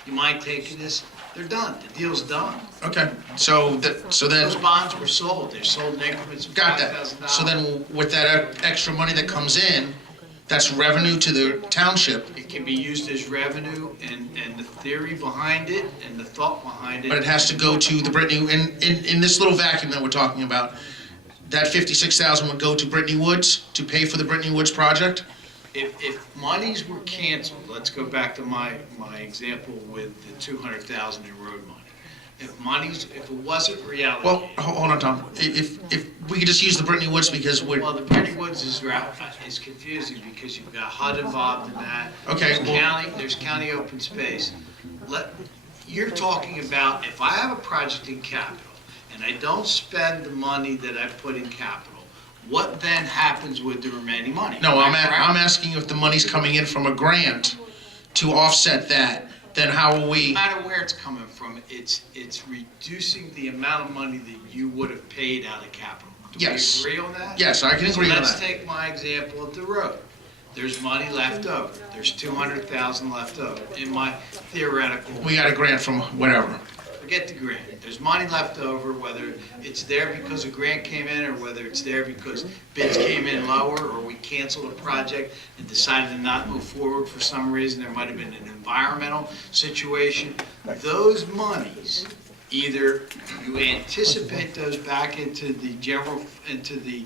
You mind taking this? They're done, the deal's done. Okay, so Those then, bonds were sold, they're sold in increments of got $5,000. that. So then with that extra money that comes in, that's revenue to the township, It can be used as revenue, and the theory behind it, and the thought behind but it it, has to go to the Brittany, in this little vacuum that we're talking about, that 56,000 would go to Brittany Woods to pay for the Brittany Woods project? if monies were canceled, let's go back to my example with the 200,000 in road money. If it wasn't reallocated. Well, hold on, Tom. If we could just use the Brittany Woods because we're, Well, the Brittany Woods is confusing because you've got HUD involved in that. Okay, well- There's county open space. You're talking about, if I have a project in capital and I don't spend the money that I put in capital, what then happens with the remaining money? no, Am I correct? I'm asking if the money's coming in from a grant to offset that, then how will we? No matter where it's coming from, it's reducing the amount of money that you would have paid out of capital. Do Yes. we agree on that? Yes, I can agree on Let's that. take my example of the road. There's money left over. There's 200,000 left over in my theoretical. We got a grant from whatever. Forget the grant. There's money left over, whether it's there because a grant came in or whether it's there because bids came in lower or we canceled a project and decided to not move forward for some reason. There might have been an environmental situation. Those monies, either you anticipate those back into the general, into the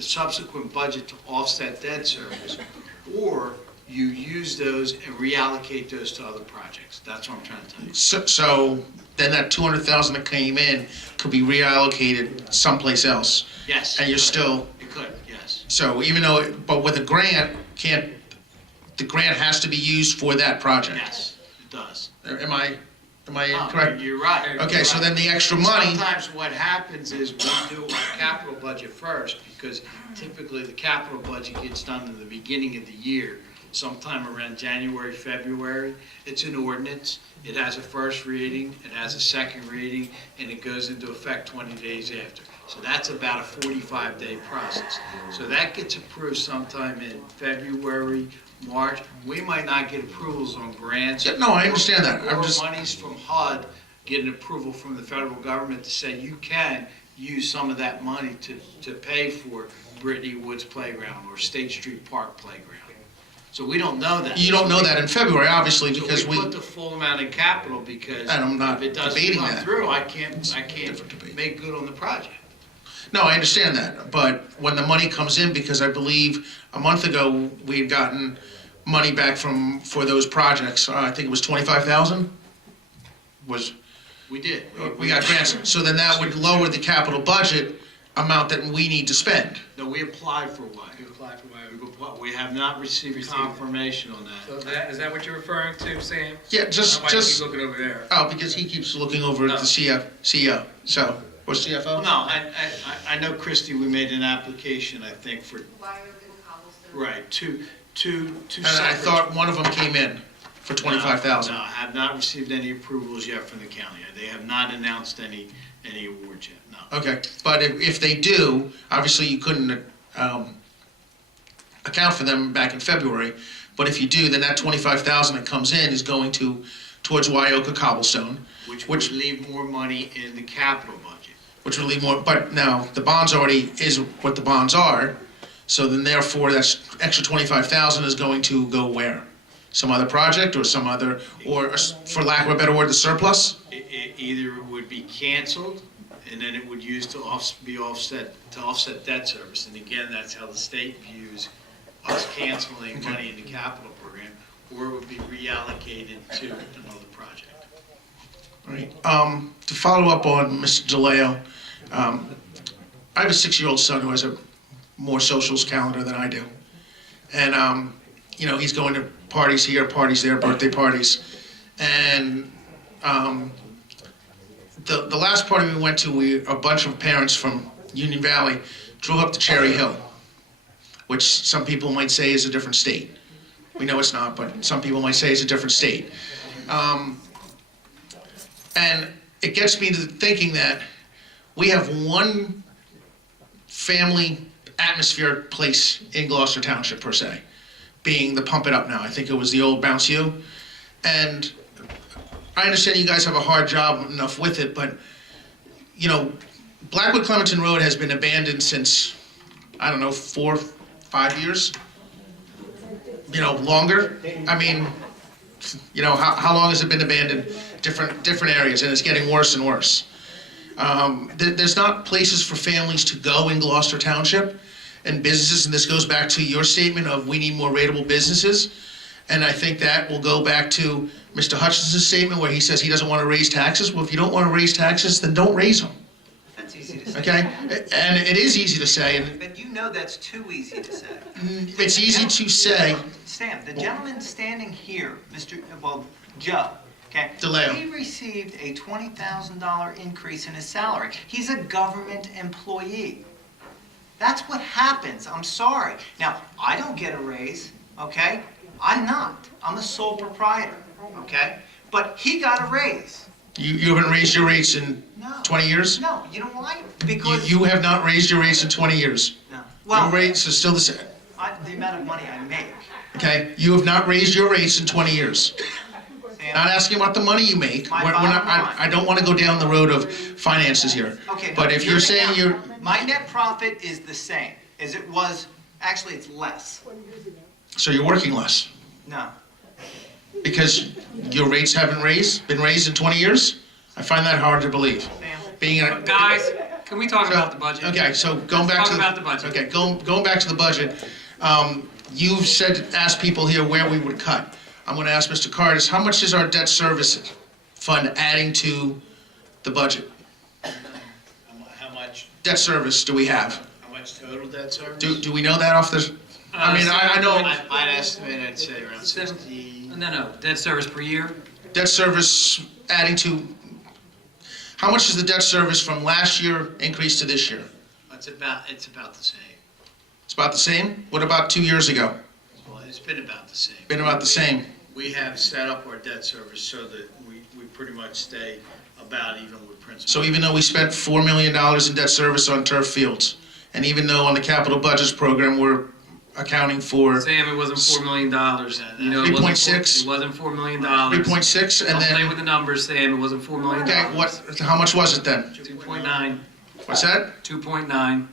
subsequent budget to offset debt service, or you use those and reallocate those to other projects. That's what I'm trying to tell you. So then that 200,000 that came in could be reallocated someplace else. Yes. And you're still, It could, yes. so even though, but with a grant, the grant has to be used for that project? Yes, it does. Am I Oh, incorrect? You're right. Okay, so then the extra money, Sometimes what happens is we do our capital budget first, because typically the capital budget gets done in the beginning of the year, sometime around January, February. It's an ordinance, it has a first reading, it has a second reading, and it goes into effect 20 days after. So that's about a 45-day process. So that gets approved sometime in February, March. We might not get approvals on grants. Yeah, no, I understand that. I'm Or just- monies from HUD, get an approval from the federal government to say you can use some of that money to pay for Brittany Woods Playground or State Street Park Playground. So we don't know that. you don't know that in February, obviously, So because we put the full amount in capital because And I'm not if it doesn't debating come that. through, I can't Different debate. make good on the project. No, I understand that, but when the money comes in, because I believe a month ago, we had gotten money back for those projects, I think it was 25,000? We did. We got grants, so then that would lower the capital budget amount that we need to spend. No, we applied for one. We have not received confirmation on that. So is that what you're referring to, Sam? Yeah, just, Why do you keep looking over there? oh, because he keeps looking over at the CEO, so, or Well, CFO? no, I know, Christie, we made an application, I think, for, Wire and cobblestone Right, two And I separate. thought one of them came in for 25,000. No, I have not received any approvals yet from the county. They have not announced any awards yet, no. Okay, but if they do, obviously you couldn't account for them back in February, but if you do, then that 25,000 that comes in is going towards Wyoka Cobblestone, Which would leave more money in the capital budget. which would leave more, but now, the bonds already is what the bonds are, so then therefore, that's extra 25,000 is going to go where? Some other project, or some other, or for lack of a better word, the surplus? It either would be canceled, and then it would use to offset debt service. And again, that's how the state views us canceling money in the capital program, or it would be reallocated to another project. All right, to follow up on Mr. DeLeo, I have a 6-year-old son who has a more socials calendar than I do. And, you know, he's going to parties here, parties there, birthday parties. And the last party we went to, a bunch of parents from Union Valley drove up to Cherry Hill, which some people might say is a different state. We know it's not, but some people might say it's a different state. And it gets me to thinking that we have one family atmospheric place in Gloucester Township, per se, being the Pump It Up now. I think it was the old Bounce You. And I understand you guys have a hard job enough with it, but, you know, Blackwood Clementon Road has been abandoned since, I don't know, 4, 5 years? You know, longer? I mean, you know, how long has it been abandoned? Different areas, and it's getting worse and worse. There's not places for families to go in Gloucester Township and businesses, and this goes back to your statement of we need more rateable businesses. And I think that will go back to Mr. Hutchinson's statement where he says he doesn't want to raise taxes. Well, if you don't want to raise taxes, then don't raise them, That's easy to say. okay? And it is easy to say, and But you know that's too easy to say. it's easy to say. Sam, the gentleman standing here, Joe, okay? DeLeo. He received a $20,000 increase in his salary. He's a government employee. That's what happens, I'm sorry. Now, I don't get a raise, okay? I'm not. I'm a sole proprietor, okay? But he got a raise. You haven't raised your rates in No. 20 years? No, you know why? Because... You have not raised your rates in 20 years. No. Your Well, rates are still the same, the amount of money I make. okay? You have not raised your rates in 20 years. Sam, Not asking about the money you make. My We're bottom not, line. I don't want to go down the road of finances here. Okay, But if you're saying you're, My net profit is the same as it was, actually, it's less. so you're working less No. because your rates haven't been raised in 20 years? I find that hard to believe. Sam, Being a, Guys, can we talk about the budget? okay, so going back to Talk about the budget. Okay, going back to the budget, you've asked people here where we would cut. I'm going to ask Mr. Cardis, how much is our debt service fund adding to the budget? How much Debt service do we have? total debt service? Do we know that off the? I mean, I know I'd estimate, I'd say around 60. No, debt service per year. debt service adding to. How much is the debt service from last year increased to this year? It's about the same. It's about the same. What about 2 years ago? Well, it's been about the same. Been about the same. We have set up our debt service so that we pretty much stay about even with principal. So even though we spent $4 million in debt service on turf fields, and even though on the capital budgets program we're accounting for Sam, it wasn't $4 million. You know, 3.6. It wasn't $4 million. 3.6, and Don't play then with the numbers, Sam. It wasn't $4 million. okay, how much was it then? 2.9. What's that? 2.9.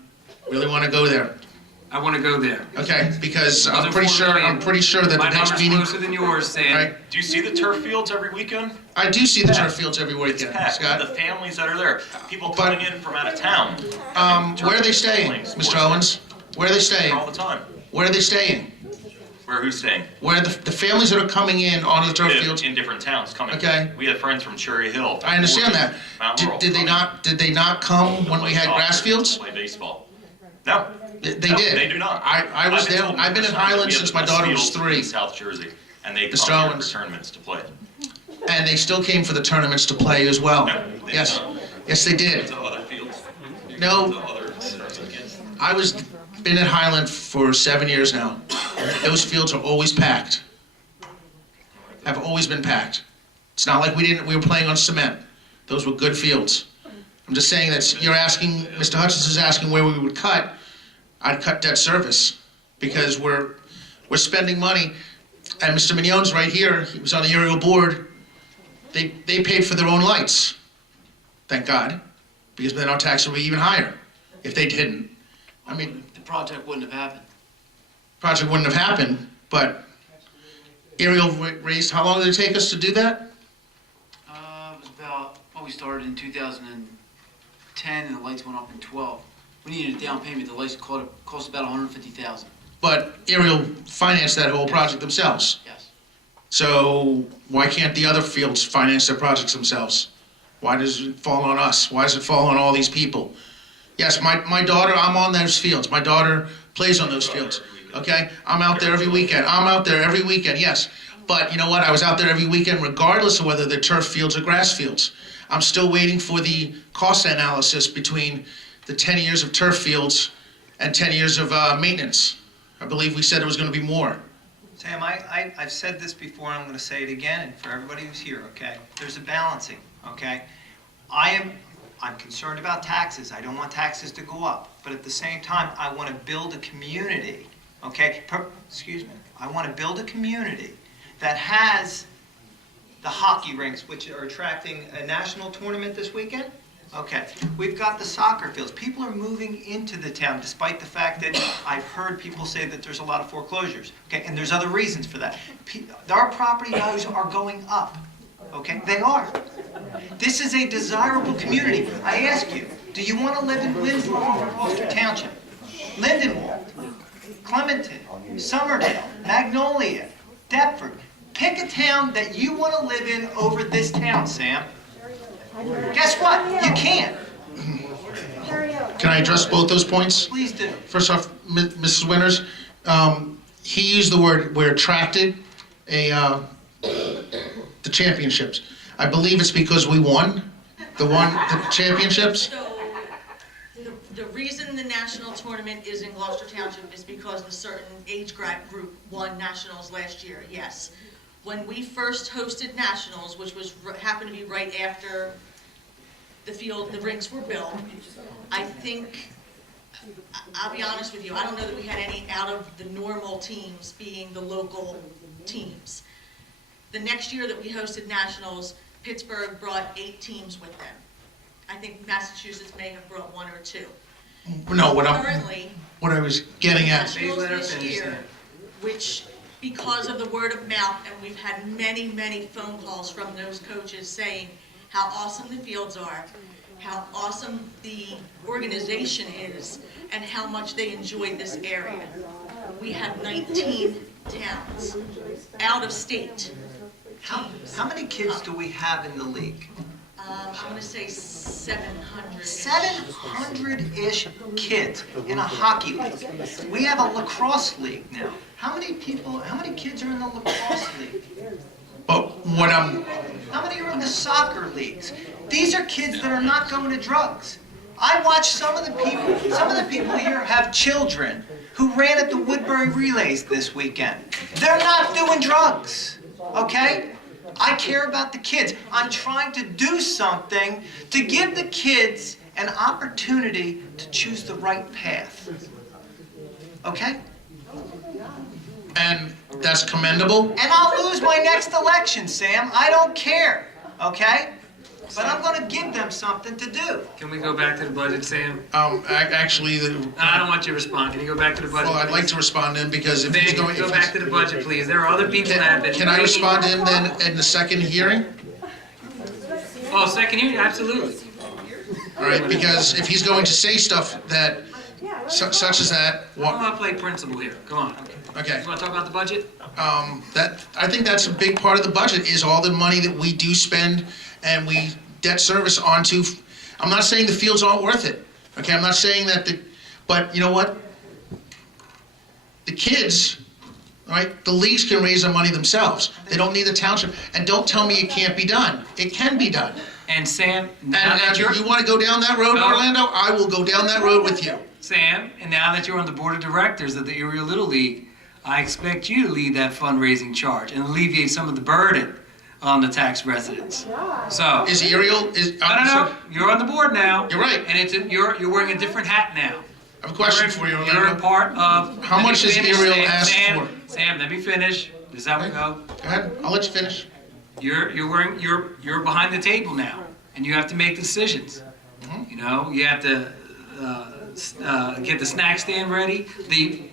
Really want to go there? I want to go there. Okay, because I'm Wasn't pretty 4 sure million. that the My next number's meeting. closer than yours, Sam. Right. Do you see the turf fields every weekend? I do see the turf fields every weekend, Packed. The Scott. families that are there, people But- coming in from out of town. Where are they staying, Mr. Owens? Where are they staying? All the time. Where are they staying? Where who's staying? Where the families that are coming in onto the turf fields? In different towns coming. Okay. We have friends from Cherry Hill. I understand that. Mount Laurel Did they coming not come when we had soccer, grass fields? Play baseball. No. They No, did. They do not. I was there. I've been in Highland since my daughter was 3, in South Jersey, and they Mr. come here Owens. for tournaments to play. and they still came for the tournaments to play as well. Yes, yes, they did. To other fields. No, To other against. I was been at Highland for 7 years now. Those fields are always packed. Have always been packed. It's not like we were playing on cement. Those were good fields. I'm just saying that you're asking, Mr. Hutchins is asking where we would cut. I'd cut debt service because we're spending money. And Mr. Mignon's right here. He was on the aerial board. They paid for their own lights. Thank God, because then our taxes would be even higher if they didn't. I mean, The project wouldn't have happened. project wouldn't have happened, but aerial raised, how long did it take us to do that? It was about, well, we started in 2010 and the lights went up in 12. We needed a down payment. The lights cost about $150,000. But aerial financed that whole project themselves. Yes. So why can't the other fields finance their projects themselves? Why does it fall on us? Why does it fall on all these people? Yes, my daughter, I'm on those fields. My daughter plays on those fields, okay? I'm out there every weekend. I'm out there every weekend, yes. But you know what? I was out there every weekend regardless of whether they're turf fields or grass fields. I'm still waiting for the cost analysis between the 10 years of turf fields and 10 years of maintenance. I believe we said it was going to be more. Sam, I've said this before, and I'm going to say it again, and for everybody who's here, okay? There's a balancing, okay? I'm concerned about taxes. I don't want taxes to go up. But at the same time, I want to build a community, okay? Excuse me. I want to build a community that has the hockey rinks, which are attracting a national tournament this weekend. Okay, we've got the soccer fields. People are moving into the town despite the fact that I've heard people say that there's a lot of foreclosures. Okay, and there's other reasons for that. Our property values are going up. Okay, they are. This is a desirable community. I ask you, do you want to live in Winslow or Gloucester Township? Lindenwold, Clementon, Somerdale, Magnolia, Deptford. Pick a town that you want to live in over this town, Sam. Guess what? You can't. Can I address both those points? Please do. First off, Mrs. Winters, he used the word, we're attracted the championships. I believe it's because we won the championships. So, the reason the national tournament is in Gloucester Township is because the certain age group won nationals last year, yes. When we first hosted nationals, which was happened to be right after the rinks were built, I think, I'll be honest with you, I don't know that we had any out of the normal teams being the local teams. The next year that we hosted nationals, Pittsburgh brought 8 teams with them. I think Massachusetts may have brought 1 or 2. No, what Currently, I was getting at, nationals this year, which because of the word of mouth, and we've had many, many phone calls from those coaches saying how awesome the fields are, how awesome the organization is, and how much they enjoyed this area. We have 19 towns out of state. How many kids do we have in the league? I'm going to say 700. 700-ish kids in a hockey league. We have a lacrosse league now. How many kids are in the lacrosse league? but what I'm, How many are in the soccer leagues? These are kids that are not going to drugs. I watched some of the people here have children who ran at the Woodbury Relays this weekend. They're not doing drugs, okay? I care about the kids. I'm trying to do something to give the kids an opportunity to choose the right path, okay? and that's commendable. And I'll lose my next election, Sam. I don't care, okay? But I'm going to give them something to do. Can we go back to the budget, Sam? Actually, I don't want you to respond. Can you go back to the budget, well, I'd like please? to respond to him because if Sam, he's can going, we go back to the budget, please? There are other people that have been can I waiting. respond to him then in the second hearing? Oh, second hearing, absolutely. All right, because if he's going to say stuff that, such as that, I want to play principal here. Go on. okay. You want to talk about the budget? I think that's a big part of the budget is all the money that we do spend and we debt service onto. I'm not saying the fields aren't worth it. Okay, I'm not saying that but you know what? The kids, right? The leagues can raise their money themselves. They don't need the township. And don't tell me it can't be done. It can be done. And Sam, now And that if you're... you want to go down that road, No. Orlando, I will go down that road with you. Sam, and now that you're on the board of directors of the Erie Little League, I expect you to lead that fundraising charge and alleviate some of the burden on the tax residents. So, Is Ariel, no, you're on the board now. You're right. And you're wearing a different hat now. I have a question for you, You're a Orlando. part of. How let me much has finish, Ariel Sam, asked Sam, for? Sam, let me finish. This is how we go. Go ahead, I'll let you finish. You're behind the table now, and you have to make decisions. Mm-hmm. You know, you have to get the snack stand ready, the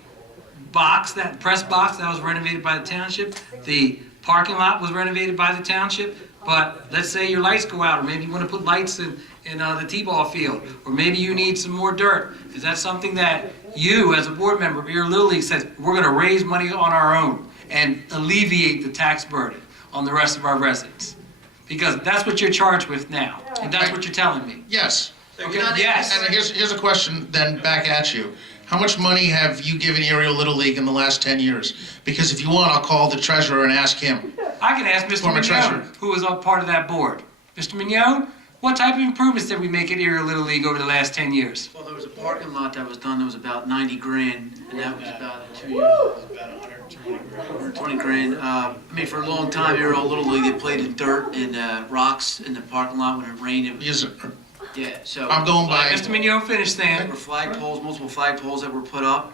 press box that was renovated by the township, the parking lot was renovated by the township, but let's say your lights go out, or maybe you want to put lights in the T-ball field, or maybe you need some more dirt. Is that something that you, as a board member of your Little League, says, we're going to raise money on our own and alleviate the tax burden on the rest of our residents? Because that's what you're charged with now, and that's what you're telling me. Yes. Okay, yes. And here's a question then back at you. How much money have you given Ariel Little League in the last 10 years? Because if you want, I'll call the treasurer and ask him. I can ask Mr. Former treasurer. Mignone, who was a part of that board. Mr. Mignone, what type of improvements did we make at Erie Little League over the last 10 years? Well, there was a parking lot that was done that was about 90 grand, and that was about 2 years. About 120 grand. 120 grand. I mean, for a long time, Erie Little League, they played in dirt and rocks in the parking lot when it rained. Yes, Yeah, so. I'm going by. Mr. Mignone, finish, There Stan. were flagpoles, multiple flagpoles that were put up.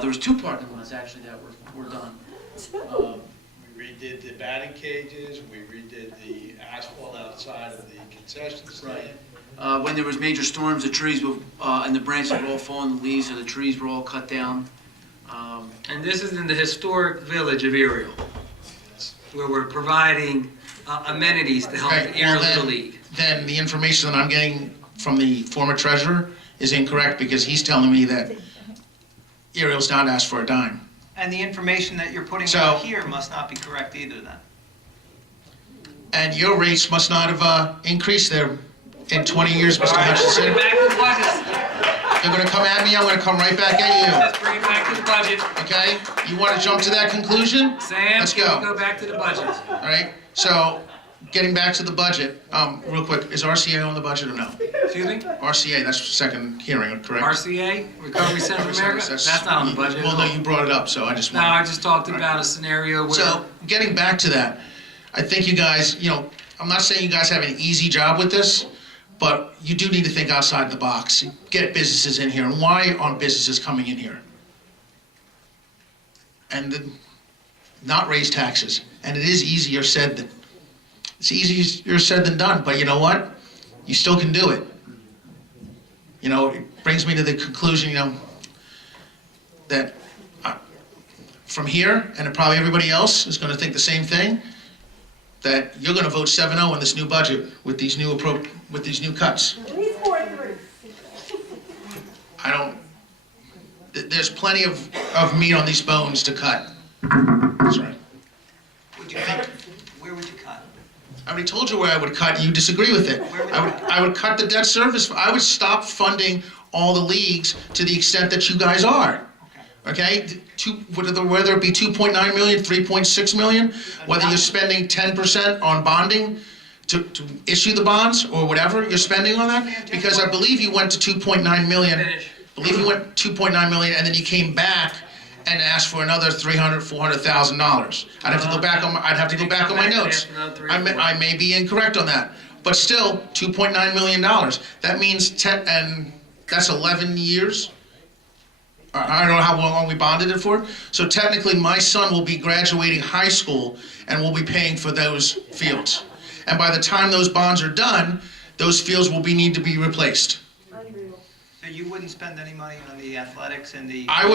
There was 2 parking lots actually that were done. We redid the batting cages, we redid the asphalt outside of the concession stand. When there was major storms, the trees would, and the branches would all fall in the leaves, so the trees were all cut down. And this is in the historic village of Erie, where we're providing amenities to help the Okay, Erie well Little League. then the information that I'm getting from the former treasurer is incorrect because he's telling me that Ariel's not asked for a dime. And the information that you're putting So- out here must not be correct either then. And your rates must not have increased there in 20 years, Mr. All right, let's bring Hutchinson. it back to the budget. You're gonna come at me, I'm gonna come right back at you, Let's bring it back to the budget. okay? You wanna jump to that conclusion? Sam, Let's can we go. go back to the budget? All right, so, getting back to the budget, real quick, is RCA on the budget or no? Excuse me? RCA, that's second hearing, correct? RCA, Recovery Center of America? That's not on the budget at Well, no, all. you brought it up, so I just No, wanted. I just talked about a scenario where. So, getting back to that, I think you guys, I'm not saying you guys have an easy job with this, but you do need to think outside the box. Get businesses in here, and why aren't businesses coming in here? And then not raise taxes. And it is easier said than, it's easier said than done, but you know what? You still can do it. It brings me to the conclusion, that from here, and probably everybody else is gonna think the same thing, that you're gonna vote 7-0 on this new budget with these new cuts. There's plenty of meat on these bones to cut. That's right. Would you cut? Where would you cut? I already told you where I would cut, and you disagree with it. I would cut the debt service, I would stop funding all the leagues to the extent that you guys are. Okay? Whether it be 2.9 million, 3.6 million, whether you're spending 10% on bonding to issue the bonds, or whatever you're spending on that, because I believe you went to 2.9 million. Finish. Believe you went 2.9 million, and then you came back and asked for another $300,000, $400,000. I'd have to go back on my notes. I may be incorrect on that, but still, $2.9 million. That means and that's 11 years. I don't know how long we bonded it for. So technically, my son will be graduating high school and will be paying for those fields. And by the time those bonds are done, those fields will need to be replaced. So you wouldn't spend any money on the athletics and the... I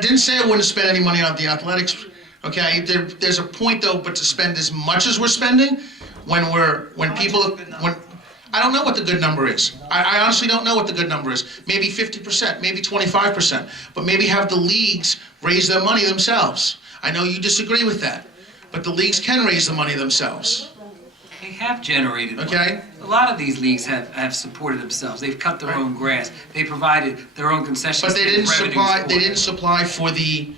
didn't say I wouldn't spend any money on the athletics, okay? There's a point though, but to spend as much as we're spending, when people, I don't know what the good number is. I honestly don't know what the good number is. Maybe 50%, maybe 25%, but maybe have the leagues raise their money themselves. I know you disagree with that, but the leagues can raise the money themselves, They have generated money. okay? A lot of these leagues have supported themselves. They've cut their own grass. They provided their own concessions. But they didn't supply for the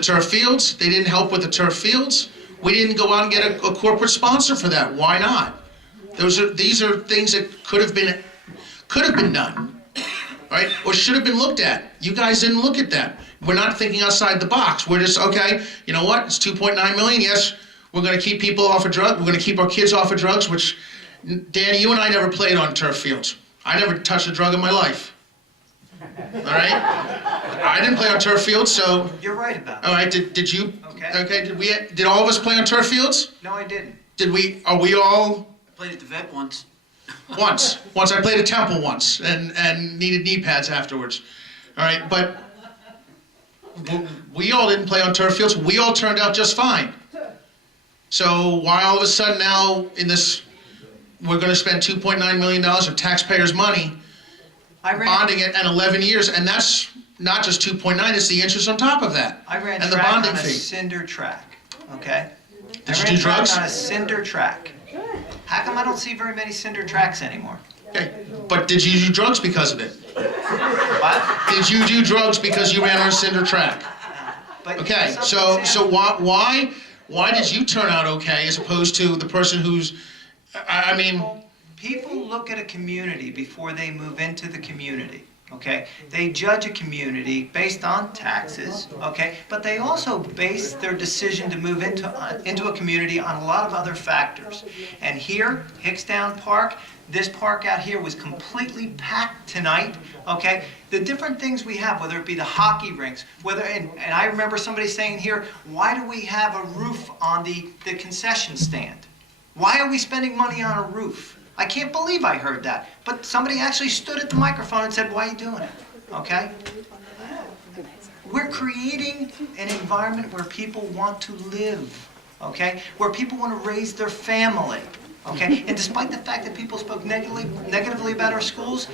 turf fields. They didn't help with the turf fields. We didn't go out and get a corporate sponsor for that. Why not? These are things that could have been done. right? Or should have been looked at. You guys didn't look at that. We're not thinking outside the box. We're just, okay, you know what? It's 2.9 million. Yes, we're going to keep people off of drugs. We're going to keep our kids off of drugs, which, Danny, you and I never played on turf fields. I never touched a drug in my life. All right? I didn't play on turf fields, so... You're right about All it. right, did you? Okay. Did all of us play on turf fields? No, I didn't. Are we all... I played at the vet once. Once I played at Temple once and needed knee pads afterwards. All right, but we all didn't play on turf fields. We all turned out just fine. So why all of a sudden now in this, we're going to spend $2.9 million of taxpayers' money bonding it in 11 years, and that's not just 2.9, it's the interest on top of that. I ran and the track bonding on a fee. cinder track, okay? Did you I ran do track drugs? on a cinder track. How come I don't see very many cinder tracks anymore? Okay, but did you do drugs because of it? What? Did you do drugs because you ran on a cinder track? But Okay, something so why did you turn out okay as opposed to the person who's, I mean, people look at a community before they move into the community, okay? They judge a community based on taxes, okay? But they also base their decision to move into a community on a lot of other factors. And here, Hicksdown Park, this park out here was completely packed tonight, okay? The different things we have, whether it be the hockey rinks, and I remember somebody saying here, why do we have a roof on the concession stand? Why are we spending money on a roof? I can't believe I heard that. But somebody actually stood at the microphone and said, why are you doing it? Okay? We're creating an environment where people want to live, okay? Where people want to raise their family, okay? And despite the fact that people spoke negatively about our schools,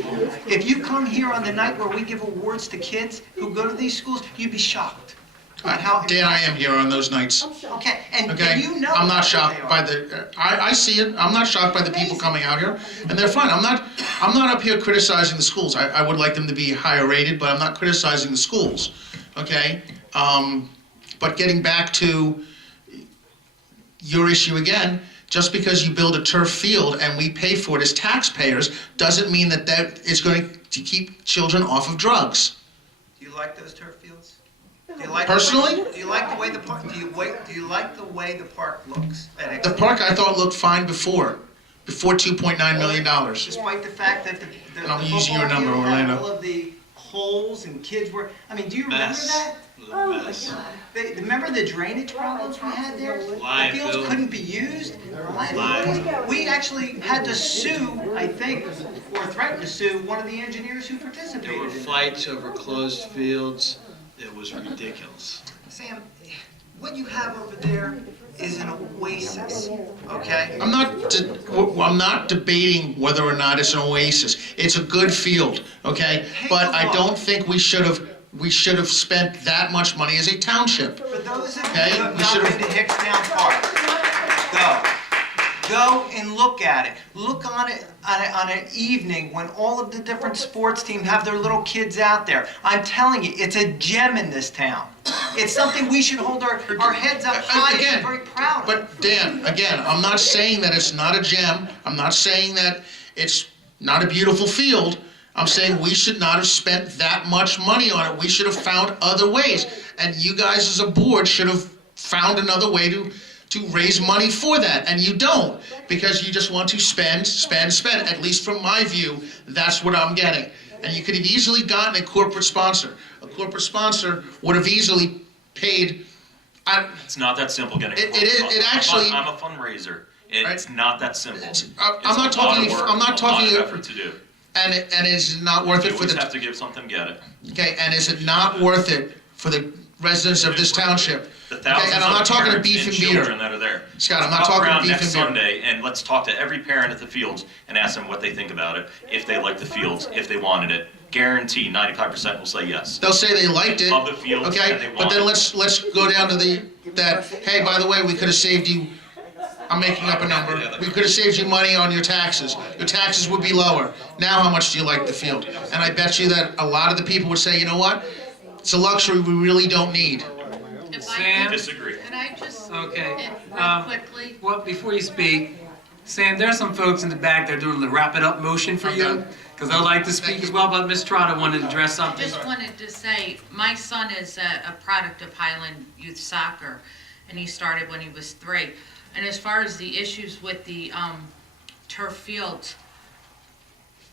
if you come here on the night where we give awards to kids who go to these schools, you'd be shocked. Dan, I am here on those nights. Okay, and Okay, you know I'm not how shocked they are. by the. I see it. I'm not shocked by the people coming out here, and they're fine. I'm not up here criticizing the schools. I would like them to be higher rated, but I'm not criticizing the schools. Okay, but getting back to your issue again, just because you build a turf field and we pay for it as taxpayers, doesn't mean that is going to keep children off of drugs. Do you like those turf fields? Do you like Personally? Do you like the way the park? Do you like the way the park looks? At The park I thought looked fine before $2.9 million. Despite the fact that the And I'm the using your football number, field had Orlando. all of the holes and kids were. I mean, do you remember Mess. that? Little mess. Remember the drainage problems we had there? The fields Liability. couldn't be used. We actually had to sue, I think, or threatened to sue one of the engineers who participated. There were in it. fights over closed fields. It was ridiculous. Sam, what you have over there is an oasis, okay? I'm not debating whether or not it's an oasis. It's a good field, okay? But I don't think we should have spent that much money as a township. For those of you Okay, who have we not should've- been to Hicksdown Park, go and look at it. Look on it on an evening when all of the different sports teams have their little kids out there. I'm telling you, it's a gem in this town. It's something we should hold our heads up high and Again, be very proud of. But Dan, again, I'm not saying that it's not a gem. I'm not saying that it's not a beautiful field. I'm saying we should not have spent that much money on it. We should have found other ways. And you guys as a board should have found another way to raise money for that. And you don't, because you just want to spend. At least from my view, that's what I'm getting. And you could have easily gotten a corporate sponsor. A corporate sponsor would have easily paid. It's not that simple getting. It is- it actually- I'm a fundraiser. It's not that simple. I'm not talking. I'm not talking. A lot of effort to do. And is it not worth You it for always the? have to give something, get it. Okay, and is it not worth it for the residents of this township? The Okay, thousands and I'm of not talking parents beef and and beer. children that are there. Scott, I'm not Come talking around beef next and beer. Sunday and let's talk to every parent at the fields and ask them what they think about it, if they like the fields, if they wanted it. Guarantee 95% will say yes. They'll say they liked it. Love the fields, Okay, and they but want then it. let's go down to that. Hey, by the way, we could have saved you. I'm making up a number. We could have saved you money on your taxes. Your taxes would be lower. Now, how much do you like the field? And I bet you that a lot of the people would say, you know what? It's a luxury we really don't need. Sam? Disagree. Can I just, Okay. real quickly? Well, before you speak, Sam, there's some folks in the back that are doing the wrap it up motion for you, because they'd like to speak as well, but Ms. Trotter wanted to address something. Just wanted to say, my son is a product of Highland Youth Soccer, and he started when he was 3. And as far as the issues with the turf fields,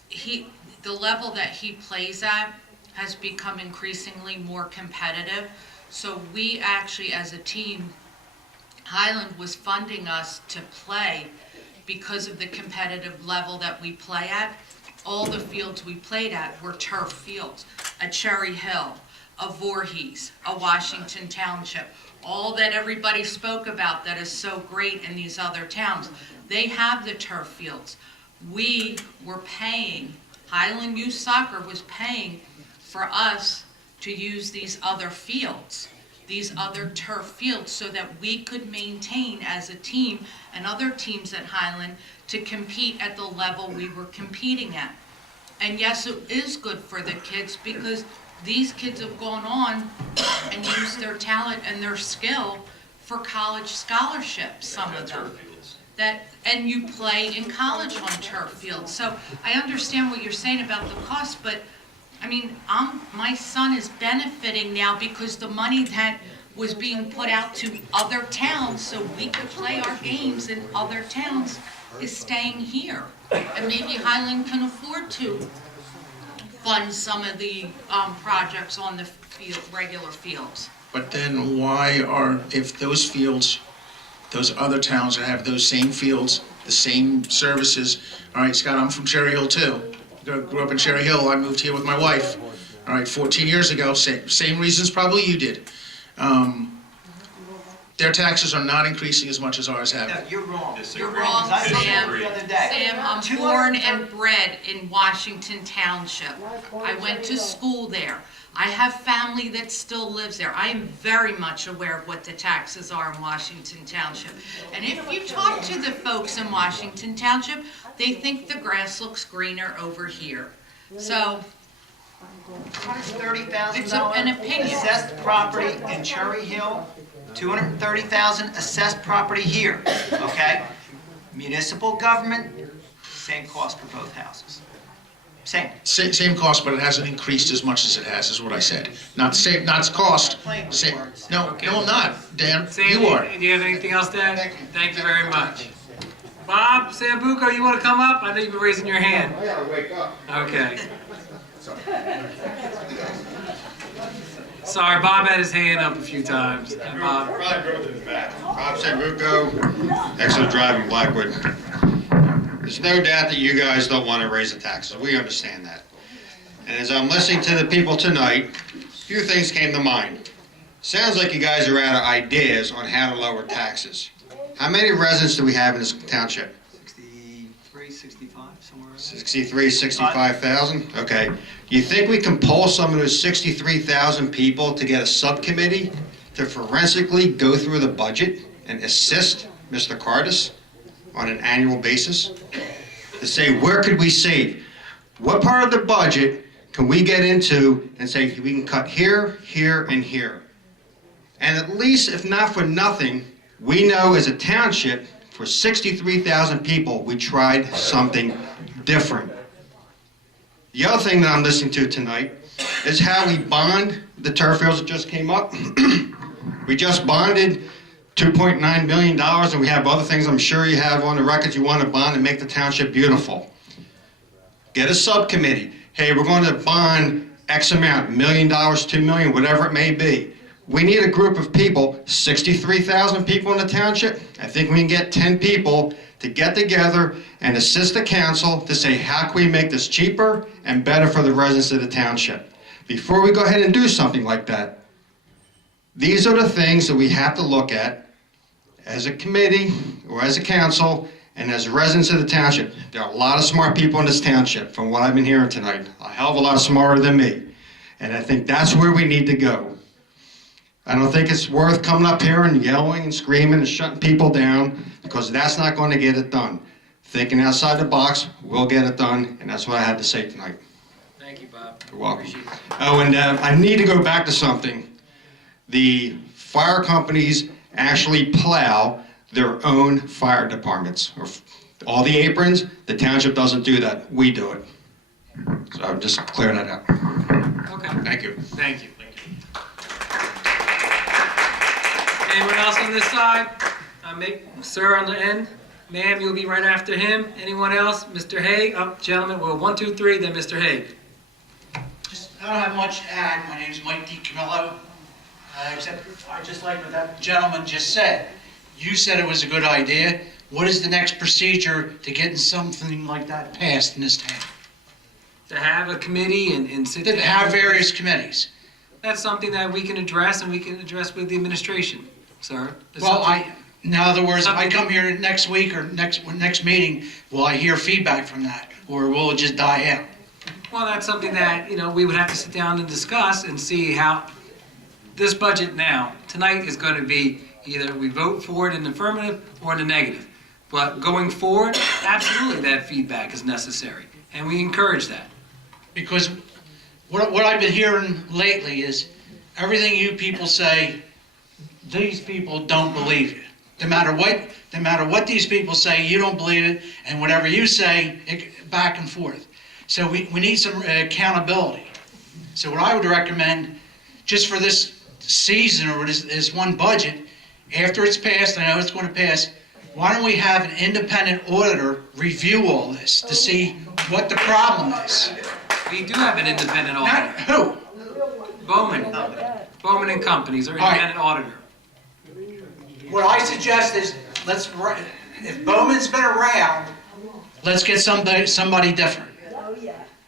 the level that he plays at has become increasingly more competitive. So we actually, as a team, Highland was funding us to play because of the competitive level that we play at. All the fields we played at were turf fields, a Cherry Hill, a Voorhees, a Washington Township, all that everybody spoke about that is so great in these other towns. They have the turf fields. We were paying, Highland Youth Soccer was paying for us to use these other fields, these other turf fields, so that we could maintain as a team and other teams at Highland to compete at the level we were competing at. And yes, it is good for the kids because these kids have gone on and used their talent and their skill for college scholarships, some of them. And you play in college on turf fields. So I understand what you're saying about the cost, but I mean, my son is benefiting now because the money that was being put out to other towns so we could play our games in other towns is staying here. And maybe Highland can afford to fund some of the projects on the regular fields. But then if those fields, those other towns that have those same fields, the same services, all right, Scott, I'm from Cherry Hill too. Grew up in Cherry Hill. I moved here with my wife, all right, 14 years ago. Same reasons probably you did. Their taxes are not increasing as much as ours have. No, you're wrong. You're wrong, I was Sam. there the other day. Sam, I'm born and bred in Washington Township. I went to school there. I have family that still lives there. I am very much aware of what the taxes are in Washington Township. And if you talk to the folks in Washington Township, they think the grass looks greener over here. So, $230,000 It's an opinion. assessed property in Cherry Hill, $230,000 assessed property here, okay? Municipal government, same cost for both houses. Same. Same cost, but it hasn't increased as much as it has, is what I said. Not same, not cost. Same. No, I'm not, Dan. Sam, You are. do you have anything else to add? Thank you very much. Bob Sambuco, you want to come up? I know you've been raising your hand. I gotta wake up. Okay. Sorry, Bob had his hand up a few times. Bob. Probably drove to the back. Bob Sambuco, Exeter Drive in Blackwood. There's no doubt that you guys don't want to raise the taxes. We understand that. And as I'm listening to the people tonight, a few things came to mind. Sounds like you guys are out of ideas on how to lower taxes. How many residents do we have in this township? 63, 65, somewhere around. 63, 65,000? Okay. Do you think we can poll some of those 63,000 people to get a subcommittee to forensically go through the budget and assist Mr. Cardis on an annual basis? To say, where could we save? What part of the budget can we get into and say, we can cut here, here, and here? And at least, if not for nothing, we know as a township, for 63,000 people, we tried something different. The other thing that I'm listening to tonight is how we bond the turf fields that just came up. We just bonded $2.9 billion, and we have other things I'm sure you have on the records you want to bond and make the township beautiful. Get a subcommittee. Hey, we're going to bond X amount, $1 million, $2 million, whatever it may be. We need a group of people, 63,000 people in the township. I think we can get 10 people to get together and assist the council to say, how can we make this cheaper and better for the residents of the township? Before we go ahead and do something like that, these are the things that we have to look at as a committee or as a council and as residents of the township. There are a lot of smart people in this township, from what I've been hearing tonight, a hell of a lot smarter than me. And I think that's where we need to go. I don't think it's worth coming up here and yelling and screaming and shutting people down, because that's not going to get it done. Thinking outside the box will get it done, and that's what I had to say tonight. Thank you, Bob. You're welcome. Oh, and I need to go back to something. The fire companies actually plow their own fire departments, or All the aprons, the township doesn't do that, we do it. So I'm just clearing that out. Okay, Thank you. thank you. Anyone else on this side? Sir on the end. Ma'am, you'll be right after him. Anyone else? Mr. Haig? Gentlemen, well, 1, 2, 3, then Mr. Haig. I don't have much to add. My name's Mike DiCamillo. Except I just like what that gentleman just said. You said it was a good idea. What is the next procedure to getting something like that passed in this town? To have a committee and sit To down. have various committees. That's something that we can address, and we can address with the administration, sir. That's Well, something- in other words, if I something- come here next week or next meeting, will I hear feedback from that? Or will it just die out? Well, that's something that, we would have to sit down and discuss and see how this budget now, tonight is going to be either we vote for it in the affirmative or in the negative. But going forward, absolutely that feedback is necessary, and we encourage that. Because what I've been hearing lately is everything you people say, these people don't believe you. No matter what these people say, you don't believe it, and whatever you say, back and forth. So we need some accountability. So what I would recommend, just for this season or this one budget, after it's passed, I know it's going to pass, why don't we have an independent auditor review all this to see what the problem is? We do have an independent auditor. Not who? Bowman and Companies are independent auditor. What I suggest is, if Bowman's been around, let's get somebody different.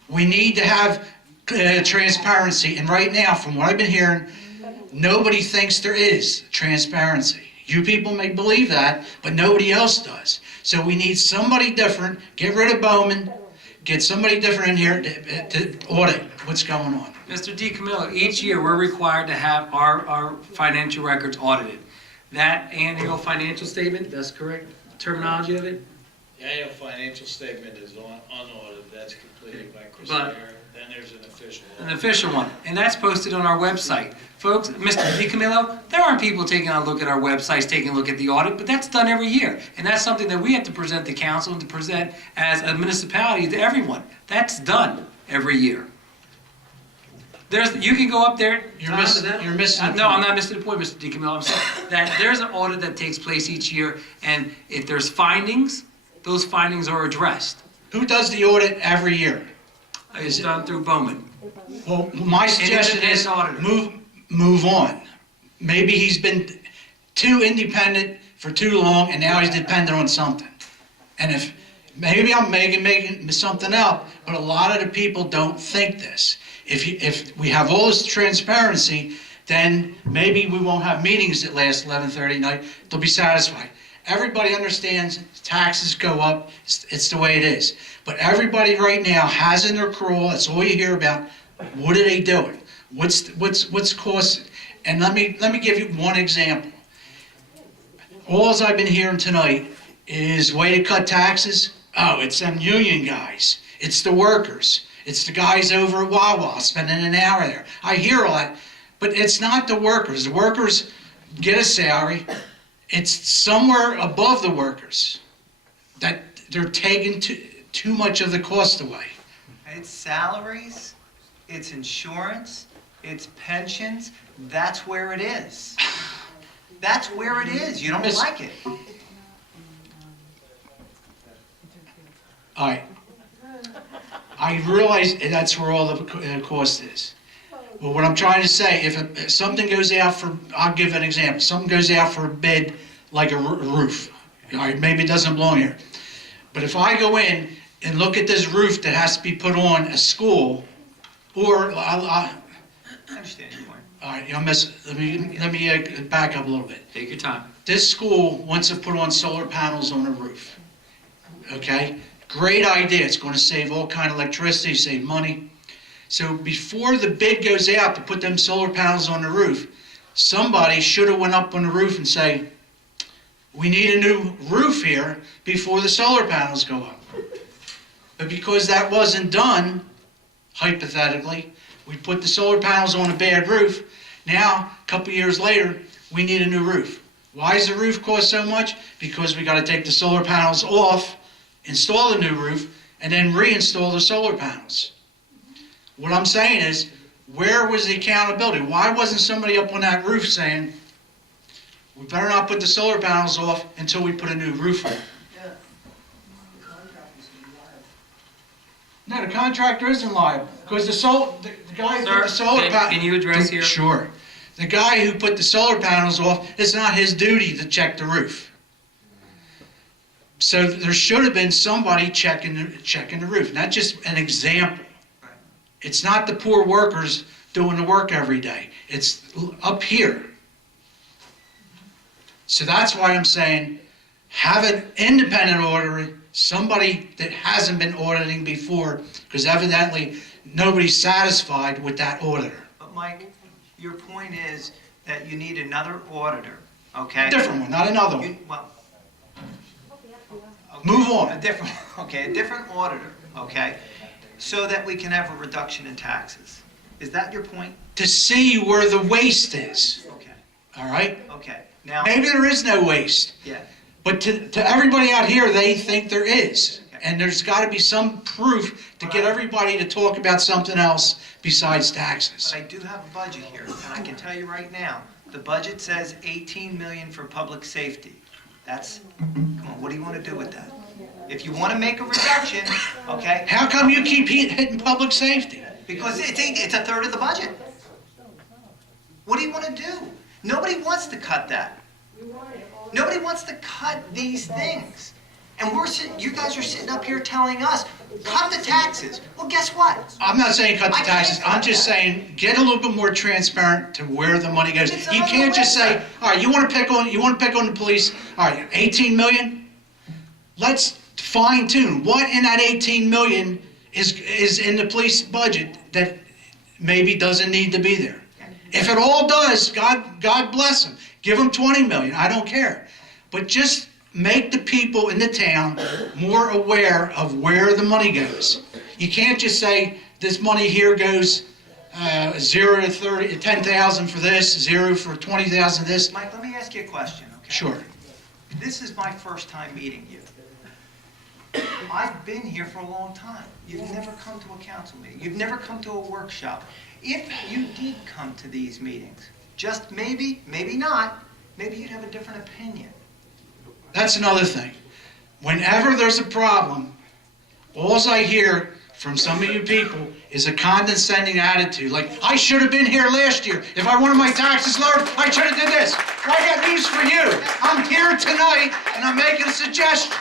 We need to have transparency, and right now, from what I've been hearing, nobody thinks there is transparency. You people may believe that, but nobody else does. So we need somebody different, get rid of Bowman, get somebody different in here to audit what's going on. Mr. DiCamillo, each year we're required to have our financial records audited. That annual financial statement, that's correct terminology of it? The annual financial statement is unaudited, that's completed by Chris But- Mayer. Then there's an official. An official one, and that's posted on our website. Folks, Mr. DiCamillo, there aren't people taking a look at our websites, taking a look at the audit, but that's done every year. And that's something that we have to present to council and to present as a municipality to everyone. That's done every year. You can go up there. You're missing the No, I'm point. not missing the point, Mr. DiCamillo. I'm saying that there's an audit that takes place each year, and if there's findings, those findings are addressed. Who does the audit every year? It's done through Bowman. Well, my suggestion is auditor. move on. Maybe he's been too independent for too long, and now he's dependent on something. And if maybe I'm making something up, but a lot of the people don't think this. If we have all this transparency, then maybe we won't have meetings that last 11:30 night. They'll be satisfied. Everybody understands taxes go up. It's the way it is. But everybody right now has in their crawl. That's all you hear about. What are they doing? What's cost? And let me give you one example. All I've been hearing tonight is way to cut taxes. Oh, it's them union guys. It's the workers. It's the guys over at Wawa spending an hour there. I hear all that, but it's not the workers. The workers get a salary. It's somewhere above the workers that they're taking too much of the cost away. It's salaries, it's insurance, it's pensions, that's where it is. That's where it is, you don't like it. All right. I realize that's where all the cost is. Well, what I'm trying to say, if something goes out for, I'll give an example, something goes out for a bid like a roof. All right, maybe it doesn't belong here. But if I go in and look at this roof that has to be put on a school, or I understand your point. all right, let me back up a little bit. Take your time. This school wants to put on solar panels on the roof. Okay? Great idea. It's going to save all kind of electricity, save money. So before the bid goes out to put them solar panels on the roof, somebody should have went up on the roof and say, we need a new roof here before the solar panels go up. But because that wasn't done, hypothetically, we put the solar panels on a bad roof. Now, a couple years later, we need a new roof. Why does the roof cost so much? Because we got to take the solar panels off install the new roof, and then reinstall the solar panels. What I'm saying is, where was the accountability? Why wasn't somebody up on that roof saying, we better not put the solar panels off until we put a new roof on? No, the contractor isn't liable, because the guy who put the solar panels... Can you address here? Sure. The guy who put the solar panels off, it's not his duty to check the roof. So there should have been somebody checking the roof, not just an example. It's not the poor workers doing the work every day. It's up here. So that's why I'm saying, have an independent auditor, somebody that hasn't been auditing before, because evidently nobody's satisfied with that auditor. But Mike, your point is that you need another auditor, okay? Different one, not another one. Well, okay, Move on. a different auditor, okay? So that we can have a reduction in taxes. Is that your point? To see where the waste is, Okay, all right? okay. Now, Maybe there is no waste, yeah, but to everybody out here, they think there is. And there's got to be some proof to get everybody to talk about something else besides taxes. but I do have a budget here, and I can tell you right now, the budget says 18 million for public safety. That's, come on, what do you want to do with that? If you want to make a reduction, okay? How come you keep hitting public safety? Because it's a third of the budget. What do you want to do? Nobody wants to cut that. Nobody wants to cut these things. And you guys are sitting up here telling us, cut the taxes. Well, guess what? I'm not saying cut the I can't taxes. cut I'm just that. saying get a little bit more transparent to where the money goes. It's You on the can't just say, website. all right, you want to pick on the police. All right, 18 million. Let's fine tune what in that 18 million is in the police budget that maybe doesn't need to be there. If it all does, God bless them. Give them 20 million. I don't care. But just make the people in the town more aware of where the money goes. You can't just say this money here goes 0 to 30, 10,000 for this, 0 for 20,000 this. Mike, let me ask you a question, okay? Sure. This is my first time meeting you. I've been here for a long time. You've never come to a council meeting. You've never come to a workshop. If you did come to these meetings, just maybe, maybe not, maybe you'd have a different opinion. That's another thing. Whenever there's a problem, all I hear from some of you people is a condescending attitude. Like, I should have been here last year. If I wanted my taxes lowered, I should have did this. Well, I got news for you. I'm here tonight, and I'm making a suggestion.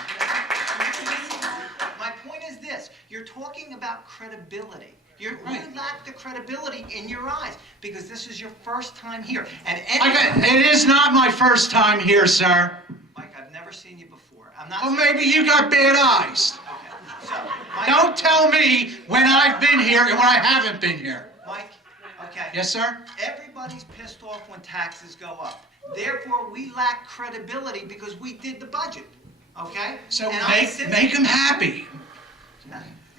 My point is this. You're talking about credibility. You lack the credibility in your eyes because this is your first time here. And It is not my first time here, sir. Mike, I've never seen you before. I'm not. Well, maybe you got bad eyes. Okay. So, Mike, Don't tell me when I've been here and when I haven't been here. Mike, okay. Yes, sir? Everybody's pissed off when taxes go up. Therefore, we lack credibility because we did the budget. Okay? So And I'm make them happy.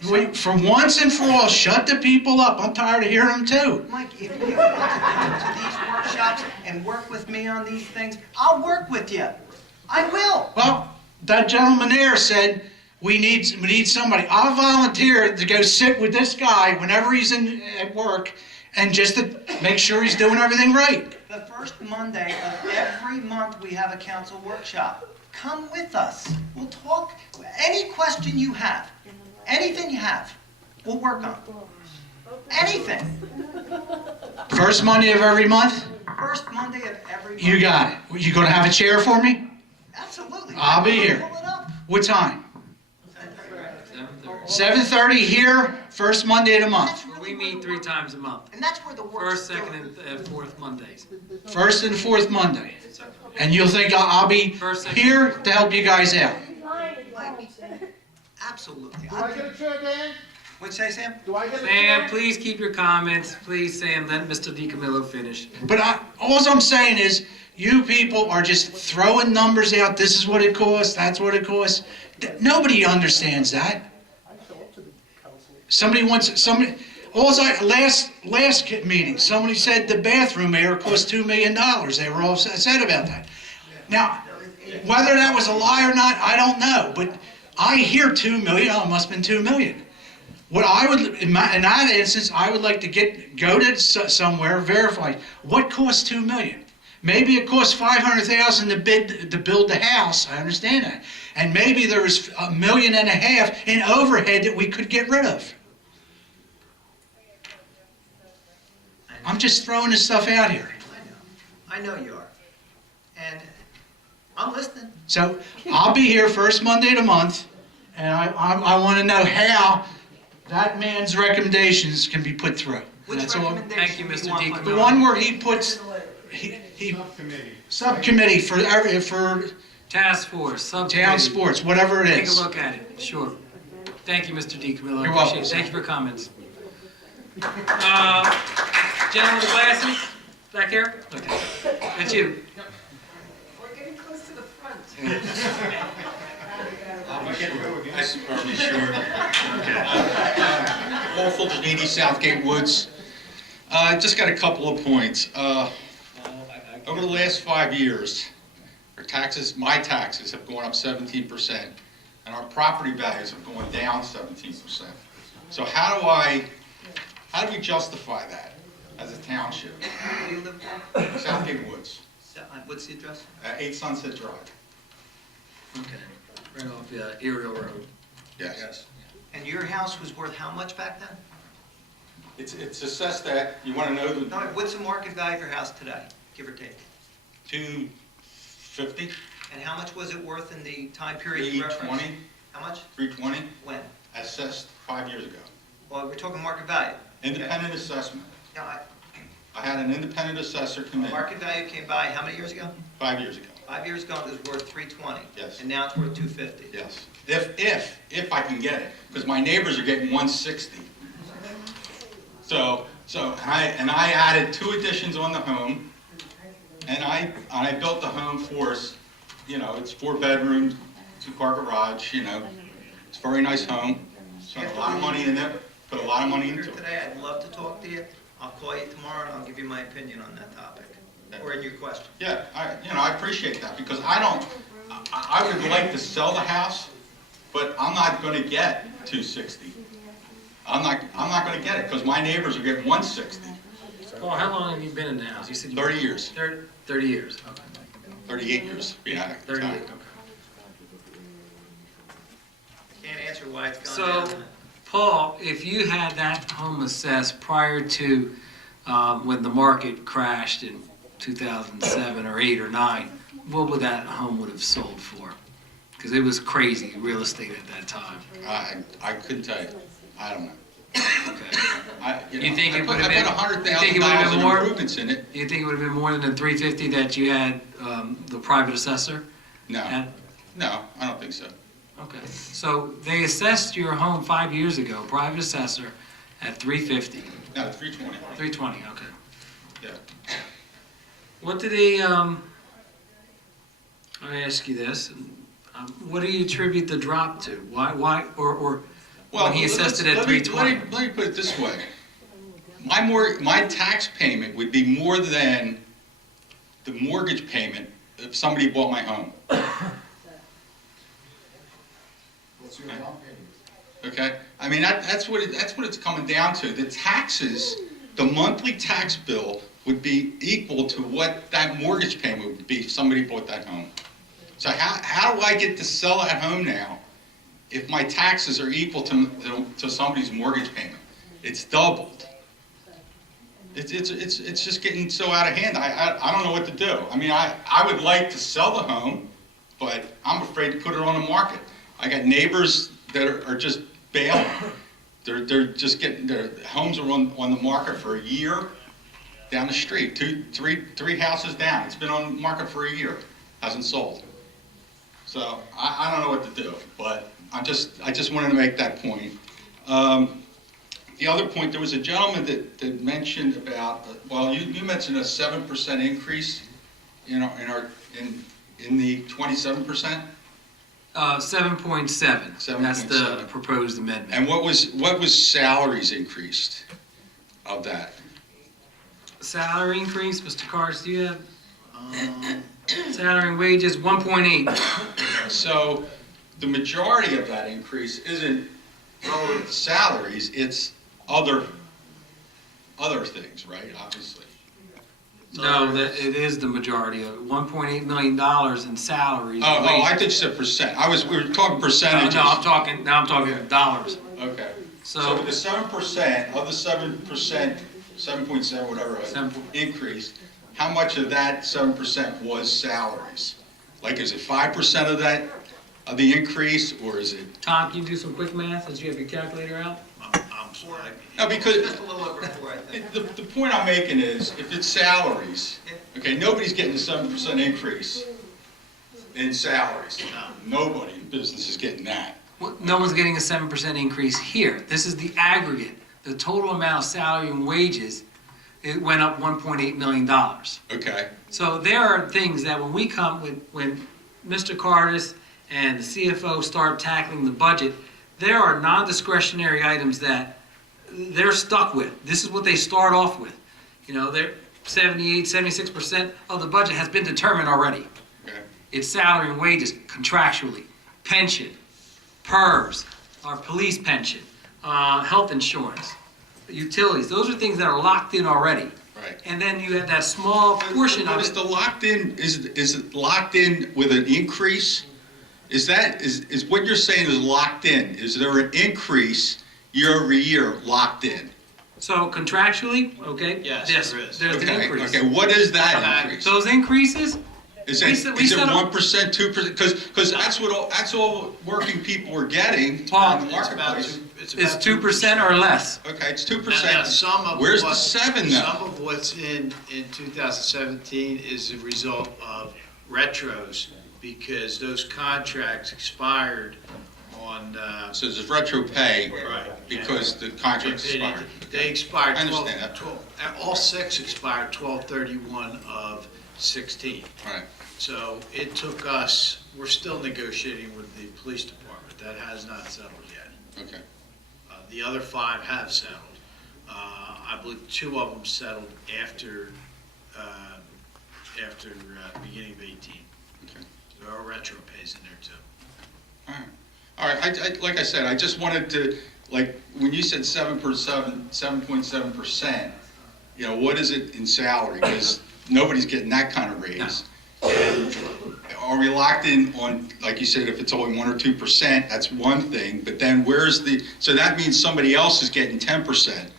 So, For once and for all, shut the people up. I'm tired of hearing them too. Mike, if you want to come to these workshops and work with me on these things, I'll work with you. I will. Well, that gentleman there said we need somebody. I'll volunteer to go sit with this guy whenever he's at work and just to make sure he's doing everything right. The first Monday of every month we have a council workshop. Come with us. We'll talk. Any question you have, anything you have, we'll work on. Anything. First Monday of every month? First Monday of every month. You got it. You gonna have a chair for me? Absolutely. I'll be here. Pull it up. What time? 7:30 here, first Monday of the month. We meet 3 times a month. And that's where the work First, second, and fourth Mondays. First and fourth Monday. And you'll think I'll be here to help you guys out. Absolutely. Do I get a chair, Dan? What'd you say, Sam? Do I get a Sam, chair? please keep your comments. Please, Sam, let Mr. DiCamillo finish. But all I'm saying is, you people are just throwing numbers out. This is what it costs, that's what it costs. Nobody understands that. Last meeting, somebody said the bathroom here cost $2 million. They were all upset about that. Now, whether that was a lie or not, I don't know. But I hear 2 million, oh, it must have been 2 million. What I would, in that instance, I would like to go to somewhere, verify, what costs 2 million? Maybe it costs 500,000 to build the house, I understand that. And maybe there was $1.5 million in overhead that we could get rid of. I'm just throwing this stuff out here. I know you are. And I'm listening. So I'll be here first Monday of the month, and I want to know how that man's recommendations can be put through. Which That's all. Thank you, Mr. recommendation Deacon. The one where he puts, subcommittee for Task force, subcommittee. town sports, whatever it Take a is. look at it, sure. Thank you, Mr. DeCamillo. You're I welcome, appreciate it. sir. Thank you for your comments. Gentleman with the glasses, back there? Okay, that's you. We're getting close to the front. Nice and probably short. Paul Fulgenini, Southgate Woods. Just got a couple of points. Over the last 5 years, my taxes have gone up 17%, and our property values have gone down 17%. So how do we justify that as a township? Where do you live? Southgate Woods, What's the address? 8 Sunset Drive. Okay, right off Ariel Road. Yes. And your house was worth how much back then? It's assessed at, you want to know No, what's the market value of your house today, give or take? 250, And how much was it worth in the time period you referenced? 320, How much? 320, When? assessed 5 years ago. Well, we're talking market value. Independent assessment. Now, I had an independent assessor come in market value came by how many years ago? 5 years ago. 5 years ago, it was worth 320. Yes. And now it's worth 250. Yes. If I can get it, because my neighbors are getting 160. So I added 2 additions on the home, and I built the home for us. You know, it's 4 bedrooms, 2-car garage. You know, it's a very nice home. Spent a lot of money in it. Put a lot of money into Here it. today, I'd love to talk to you. I'll call you tomorrow and I'll give you my opinion on that topic, or in your question. Yeah, I appreciate that, because I would like to sell the house, but I'm not gonna get 260. I'm not gonna get it, because my neighbors are getting 160. Paul, how long have you been in the house? You said 30 years, 30 years, okay. 38 years, yeah. 38, okay. Can't answer why it's So, gone down. Paul, if you had that home assessed prior to when the market crashed in 2007 or 8 or 9, what would that home would have sold for? Because it was crazy real estate at that time. I couldn't tell you. I don't know. Okay. You think I it put would have been $100,000 in more? improvements in it. You think it would have been more than the 350 that you had the private assessor? No, at? no, I don't think so. Okay, so they assessed your home 5 years ago, private assessor, at 350. No, 320. 320, okay. Yeah. What do they, I ask you this, what do you attribute the drop to? Why, or when he assessed it at 320? Let me put it this way. My tax payment would be more than the mortgage payment if somebody bought my home. Okay, I mean that's what it's coming down to. The taxes, the monthly tax bill would be equal to what that mortgage payment would be if somebody bought that home. So how do I get to sell that home now if my taxes are equal to somebody's mortgage payment? It's doubled. It's just getting so out of hand. I don't know what to do. I mean I would like to sell the home, but I'm afraid to put it on the market. I got neighbors that are just bailing. They're just getting, their homes are on the market for a year down the street, three houses down. It's been on the market for a year, hasn't sold. So I don't know what to do, but I just wanted to make that point. The other point, there was a gentleman that mentioned about, well, you mentioned a 7% increase in the 27%. 7.7. That's the proposed amendment. And what was salaries increased of that? Salary increase, Mr. Cars, do you have? Salary and wages, 1.8. So the majority of that increase isn't relative to salaries, it's other things, right, obviously. No, that, it is the majority of it. $1.8 million in salaries. Oh, I thought you said percent. We were talking percentages. No, I'm talking dollars. Okay. So So the 7%, of the 7%, 7.7, whatever, increase, how much of that 7% was salaries? Like, is it 5% of that, of the increase, or is it? Tom, can you do some quick math as you have your calculator out? I'm sorry. No, because Just a little over 4, I think. the point I'm making is, if it's salaries, okay, nobody's getting a 7% increase in salaries. Nobody in business is getting that. Well, no one's getting a 7% increase here. This is the aggregate. The total amount of salary and wages, it went up $1.8 million. Okay. So there are things that when Mr. Cardis and the CFO start tackling the budget, there are non-discretionary items that they're stuck with. This is what they start off with. You know, they're 76% of the budget has been determined already. Okay. It's salary and wages contractually, pension, PERS, our police pension, health insurance, utilities. Those are things that are locked in already. Right. And then you have that small portion But of is it. the locked in, is it locked in with an increase? Is what you're saying is locked in? Is there an increase year over year locked in? So contractually, okay? Yes, there is. There's an Okay, increase. okay, what is that increase? Those increases, Is we it set- 1%, 2%? Because that's all working people are getting in Paul, the marketplace. it's 2% or less. Okay, it's Now, 2%. some of Where's the what- 7 Some though? of what's in 2017 is a result of retros, because those contracts expired on, So there's retro pay right. because the contract expired. They expired I understand that. 12, all 6 expired 12/31 of 16. Right. So it took us, we're still negotiating with the police department. That has not settled yet. Okay. The other 5 have settled. I believe 2 of them settled after beginning of 18. Okay. There are retro pays in there too. All right, like I said, I just wanted to, like, when you said 7.7%, you know, what is it in salary? Because nobody's getting that kind of raise. And are we locked in on, like you said, if it's only 1 or 2%, that's one thing, but then so that means somebody else is getting 10%.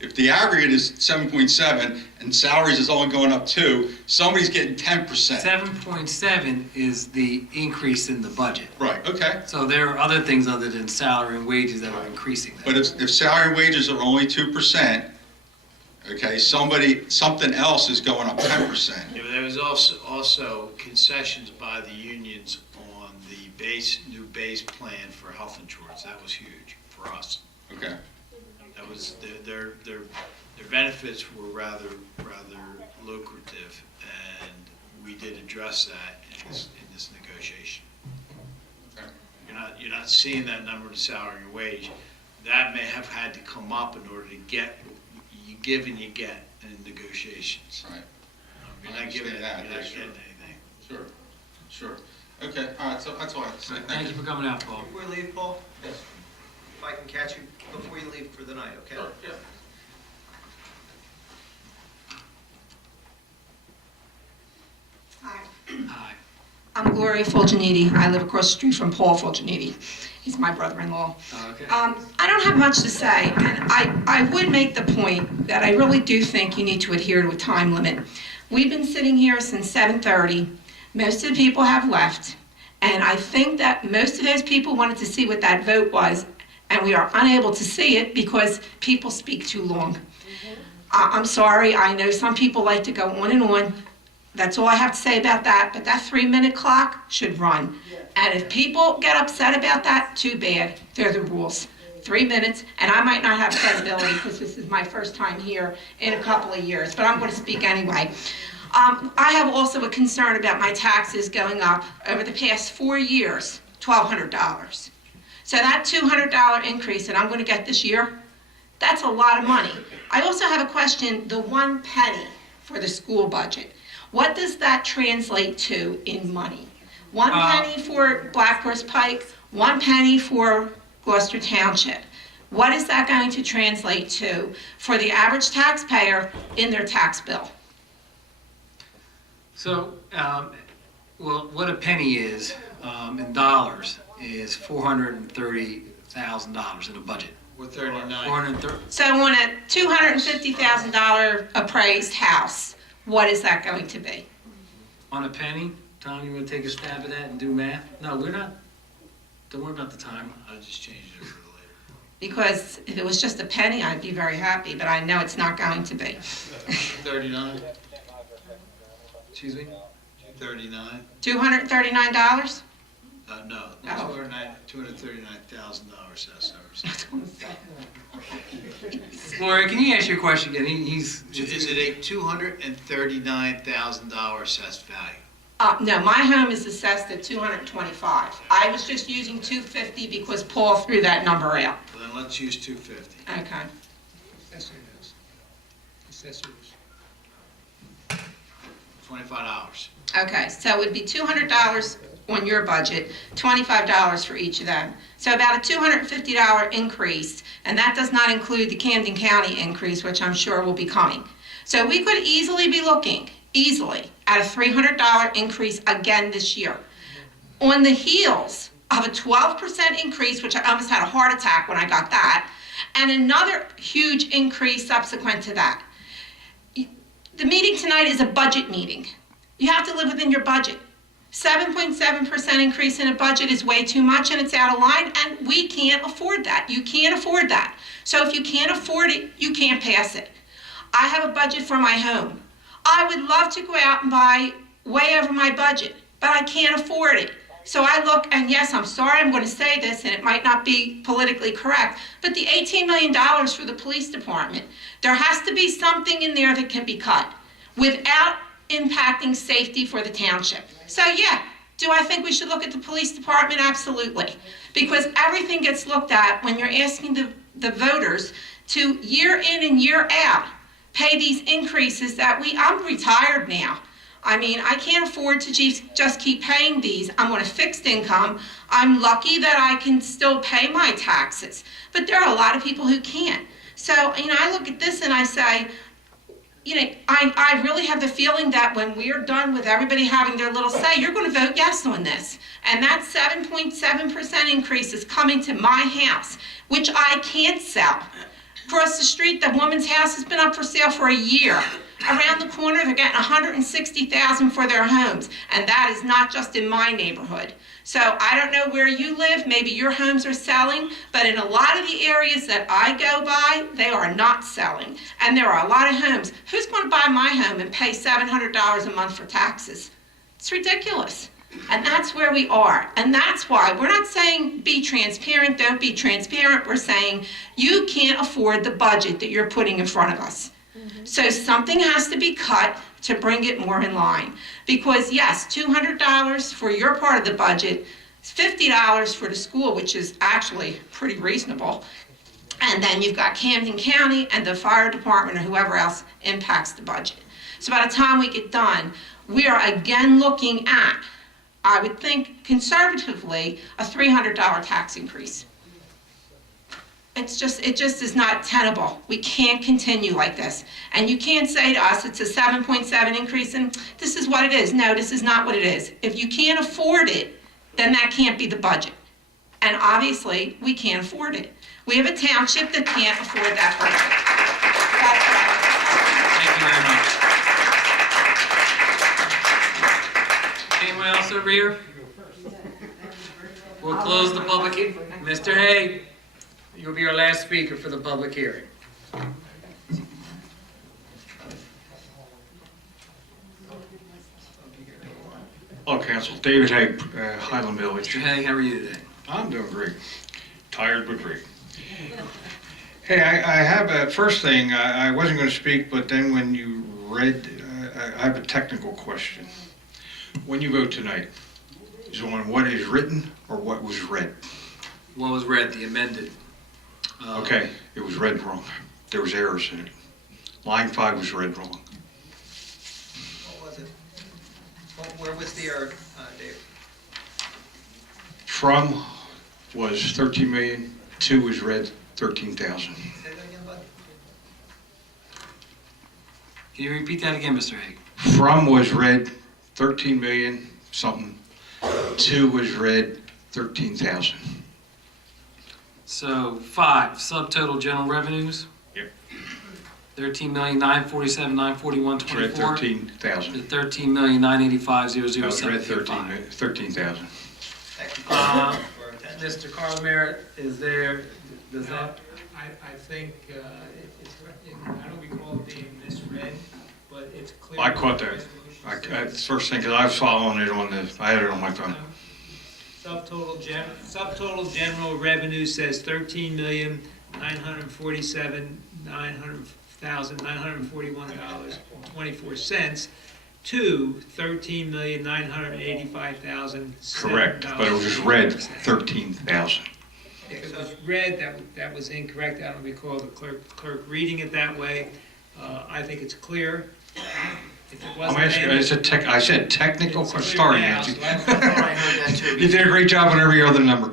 If the aggregate is 7.7 and salaries is only going up 2, somebody's getting 10%. 7.7 is the increase in the budget. Right, okay. So there are other things other than salary and wages that are increasing that. But if salary and wages are only 2%, okay, something else is going up 10%. Yeah, but there was also concessions by the unions on the new base plan for health insurance. That was huge for us. Okay. That was, their benefits were rather lucrative, and we did address that in this negotiation. Okay. You're not seeing that number to salary and wage. That may have had to come up in order to get, you give and you get in negotiations. Right. You're I not giving, understand that, you're not sure. getting anything. Sure. Okay, all right, so that's all I have to say. Thank you for coming out, Paul. Before you leave, Paul, if I can catch you before you leave for the night, okay? Sure, yeah. Hi. I'm Gloria Fulginiti. I live across the street from Paul Fulginiti. He's my brother-in-law. Okay. I don't have much to say, and I would make the point that I really do think you need to adhere to a time limit. We've been sitting here since 7:30. Most of the people have left, and I think that most of those people wanted to see what that vote was, and we are unable to see it because people speak too long. I'm sorry, I know some people like to go on and on. That's all I have to say about that, but that 3-minute clock should run. And if people get upset about that, too bad. They're the rules. 3 minutes, and I might not have credibility because this is my first time here in a couple of years, but I'm going to speak anyway. I have also a concern about my taxes going up over the past 4 years, $1,200. So that $200 increase that I'm going to get this year, that's a lot of money. I also have a question, the 1 penny for the school budget. What does that translate to in money? 1 penny for Black Horse Pike, 1 penny for Gloucester Township. What is that going to translate to for the average taxpayer in their tax bill? So, well, what a penny is, in dollars, is $430,000 in a budget. We're 39. 430. So on a $250,000 appraised house, what is that going to be? On a penny? Tom, you want to take a stab at that and do math? No, we're not. Don't worry about the time. I just changed it for later. Because if it was just a penny, I'd be very happy, but I know it's not going to be. 39, Excuse me? 39, $239? no, Oh. $239,000 assessors. Gloria, can you ask your question again? Is it a $239,000 assessed value? No, my home is assessed at $225. I was just using $250 because Paul threw that number out. Well, then let's use 250. Okay. $25. Okay, so it would be $200 on your budget, $25 for each of them. So about a $250 increase, and that does not include the Camden County increase, which I'm sure will be coming. So we could easily be looking, at a $300 increase again this year. On the heels of a 12% increase, which I almost had a heart attack when I got that, and another huge increase subsequent to that. The meeting tonight is a budget meeting. You have to live within your budget. 7.7% increase in a budget is way too much and it's out of line, and we can't afford that. You can't afford that. So if you can't afford it, you can't pass it. I have a budget for my home. I would love to go out and buy way over my budget, but I can't afford it. So I look, and yes, I'm sorry I'm going to say this, and it might not be politically correct, but the $18 million for the police department, there has to be something in there that can be cut without impacting safety for the township. So yeah, do I think we should look at the police department? Absolutely. Because everything gets looked at when you're asking the voters to year in and year out pay these increases that I'm retired now. I mean, I can't afford to just keep paying these. I'm on a fixed income. I'm lucky that I can still pay my taxes. But there are a lot of people who can't. So, I look at this and I say, I really have the feeling that when we're done with everybody having their little say, you're going to vote yes on this. And that 7.7% increase is coming to my house, which I can't sell. Across the street, the woman's house has been up for sale for a year. Around the corner, they're getting $160,000 for their homes, and that is not just in my neighborhood. So I don't know where you live, maybe your homes are selling, but in a lot of the areas that I go by, they are not selling. And there are a lot of homes. Who's going to buy my home and pay $700 a month for taxes? It's ridiculous. And that's where we are. And that's why we're not saying be transparent, don't be transparent. We're saying you can't afford the budget that you're putting in front of us. So something has to be cut to bring it more in line. Because yes, $200 for your part of the budget, $50 for the school, which is actually pretty reasonable. And then you've got Camden County and the fire department or whoever else impacts the budget. So by the time we get done, we are again looking at, I would think conservatively, a $300 tax increase. It just is not tenable. We can't continue like this. And you can't say to us it's a 7.7 increase and this is what it is. No, this is not what it is. If you can't afford it, then that can't be the budget. And obviously, we can't afford it. We have a township that can't afford that Thank you very much. Anyone else over here? We'll close the public hearing. Mr. Hay, you'll be our last speaker for the public hearing. Hello, Council. David Hay, Highland Village. Mr. Hay, how are you today? I'm doing great. Tired, but great. Hey, I have a first thing. I wasn't going to speak, but then when you read, I have a technical question. When you vote tonight, is it on what is written or what was read? What was read, the amended? Okay, it was read wrong. There was errors in it. Line 5 was read wrong. What was it? Where was the error, Dave? From was 13 million, 2 was red, 13,000. Say that again, bud? Can you repeat that again, Mr. Hague? From was red, 13 million something, 2 was red, 13,000. So 5, subtotal general revenues? Yep. 13,947,941.24. It's red, 13,000. To 13,985,007.55. That was red, 13,000. Mr. Carl Merritt, is there, does that? I think, I don't recall it being misread, but it's clear. I caught that. It's first thing, because I was following it I had it on my phone. Subtotal general revenue says $13,947,941.24 to $13,985,000. Correct, but it was red, 13,000. If it was red, that was incorrect. I don't recall the clerk reading it that way. I think it's clear. If it I'm wasn't asking, then- I said technical, It's clear sorry, now, Nancy. so I thought I heard that too. You did a great job on every other number.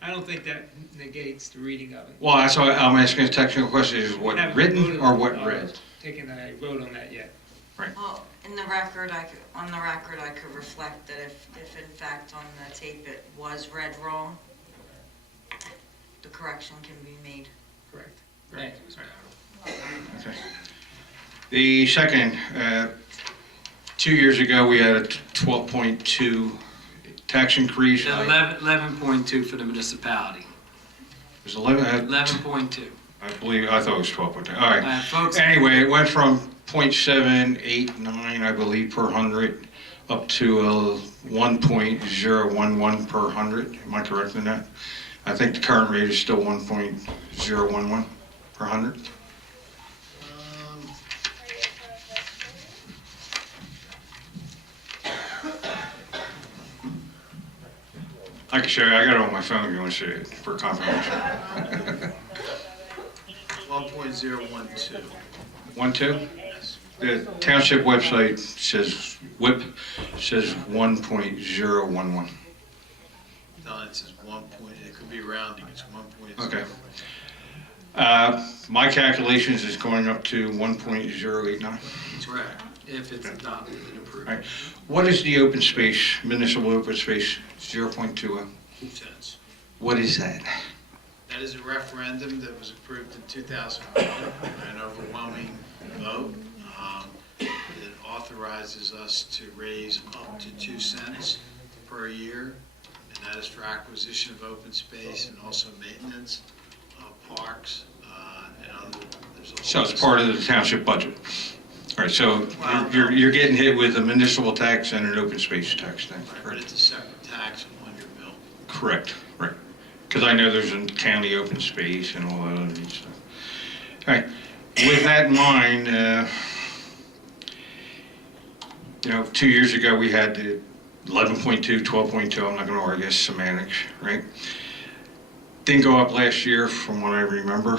I don't think that negates the reading of it. Well, that's why I'm asking a technical question, is what Haven't written voted or on- what read? Taking that, I wrote on that yet. Well, in the record, I could reflect that if in fact on the tape it was read wrong, the correction can be made. Correct. Thank you, Mr. Okay. The second, 2 years ago, we had a 12.2 tax increase. 11.2 for the municipality. It was 11, 11.2. I thought it was 12.2. All right. Folks. Anyway, it went from 0.789, I believe, per 100, up to 1.011 per 100. Am I correct in that? I think the current rate is still 1.011 per 100. I can show you. I got it on my phone if you want to see it for confirmation. 1.012. 1.2? The township website says, WIP says 1.011. No, it says 1 point, it could be rounding, it's 1.0. Okay. My calculations is going up to 1.089. Correct. If it's adopted and approved. All right. What is the open space, municipal open space, 0.20? 2 cents. What is that? That is a referendum that was approved in 2001, an overwhelming vote. It authorizes us to raise up to 2 cents per year, and that is for acquisition of open space and also maintenance of parks and other. So it's part of the township budget. All right, so you're getting hit with a municipal tax and an open space tax then. But it's a separate tax on your bill. Correct, right. Because I know there's a county open space and all that other neat stuff. All right, with that in mind, 2 years ago, we had the 11.2, 12.2, I'm not gonna argue semantics, right? Didn't go up last year from what I remember.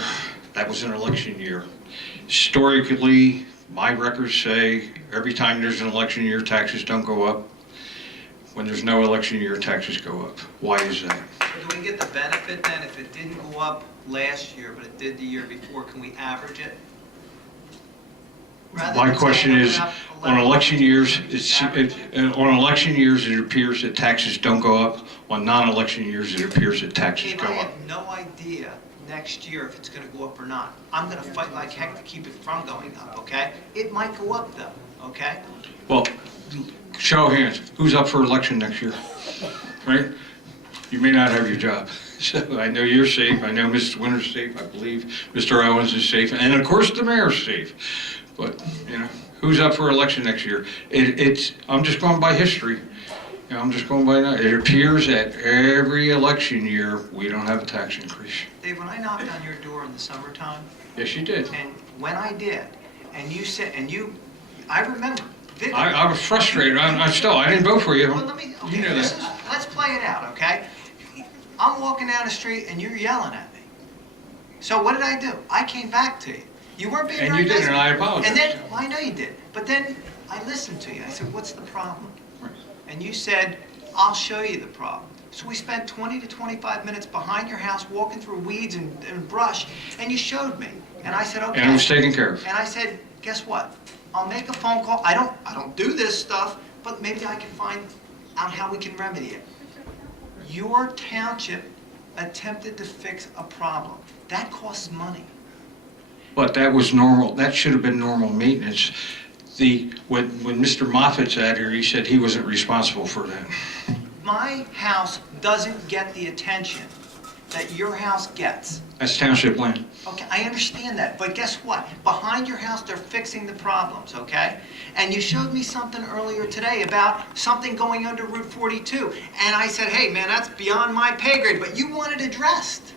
That was an election year. Historically, my records say every time there's an election year, taxes don't go up. When there's no election year, taxes go up. Why is that? Do we get the benefit then if it didn't go up last year, but it did the year before? Can we average it? My question is, on election years, it appears that taxes don't go up. On non-election years, it appears that taxes go I up. have no idea next year if it's gonna go up or not. I'm gonna fight like heck to keep it from going up, okay? It might go up though, okay? Well, show of hands, who's up for election next year? Right? You may not have your job. So I know you're safe, I know Mrs. Winter's safe, I believe Mr. Owens is safe, and of course the mayor's safe. But, who's up for election next year? I'm just going by history. I'm just going by that. It appears that every election year, we don't have a tax increase. Dave, when I knocked on your door in the summertime, Yes, you did. and when I did, and you said, I remember vividly. I was frustrated. I didn't vote for you. Well, let me, okay, You know that. let's play it out, okay? I'm walking down the street and you're yelling at me. So what did I do? I came back to you. You weren't being And very you nice. did, and I apologize. And then, well, I know you did. But then I listened to you. I said, what's the problem? And you said, I'll show you the problem. So we spent 20 to 25 minutes behind your house walking through weeds and brush, and you showed me. And I said, okay. And it was taken care of. And I said, guess what? I'll make a phone call. I don't do this stuff, but maybe I can find out how we can remedy it. Your township attempted to fix a problem. That costs money. But that was normal, that should have been normal maintenance. When Mr. Moffat's out here, he said he wasn't responsible for that. My house doesn't get the attention that your house gets. That's township land. Okay, I understand that, but guess what? Behind your house, they're fixing the problems, okay? And you showed me something earlier today about something going under Route 42. And I said, hey, man, that's beyond my pay grade, but you want it addressed.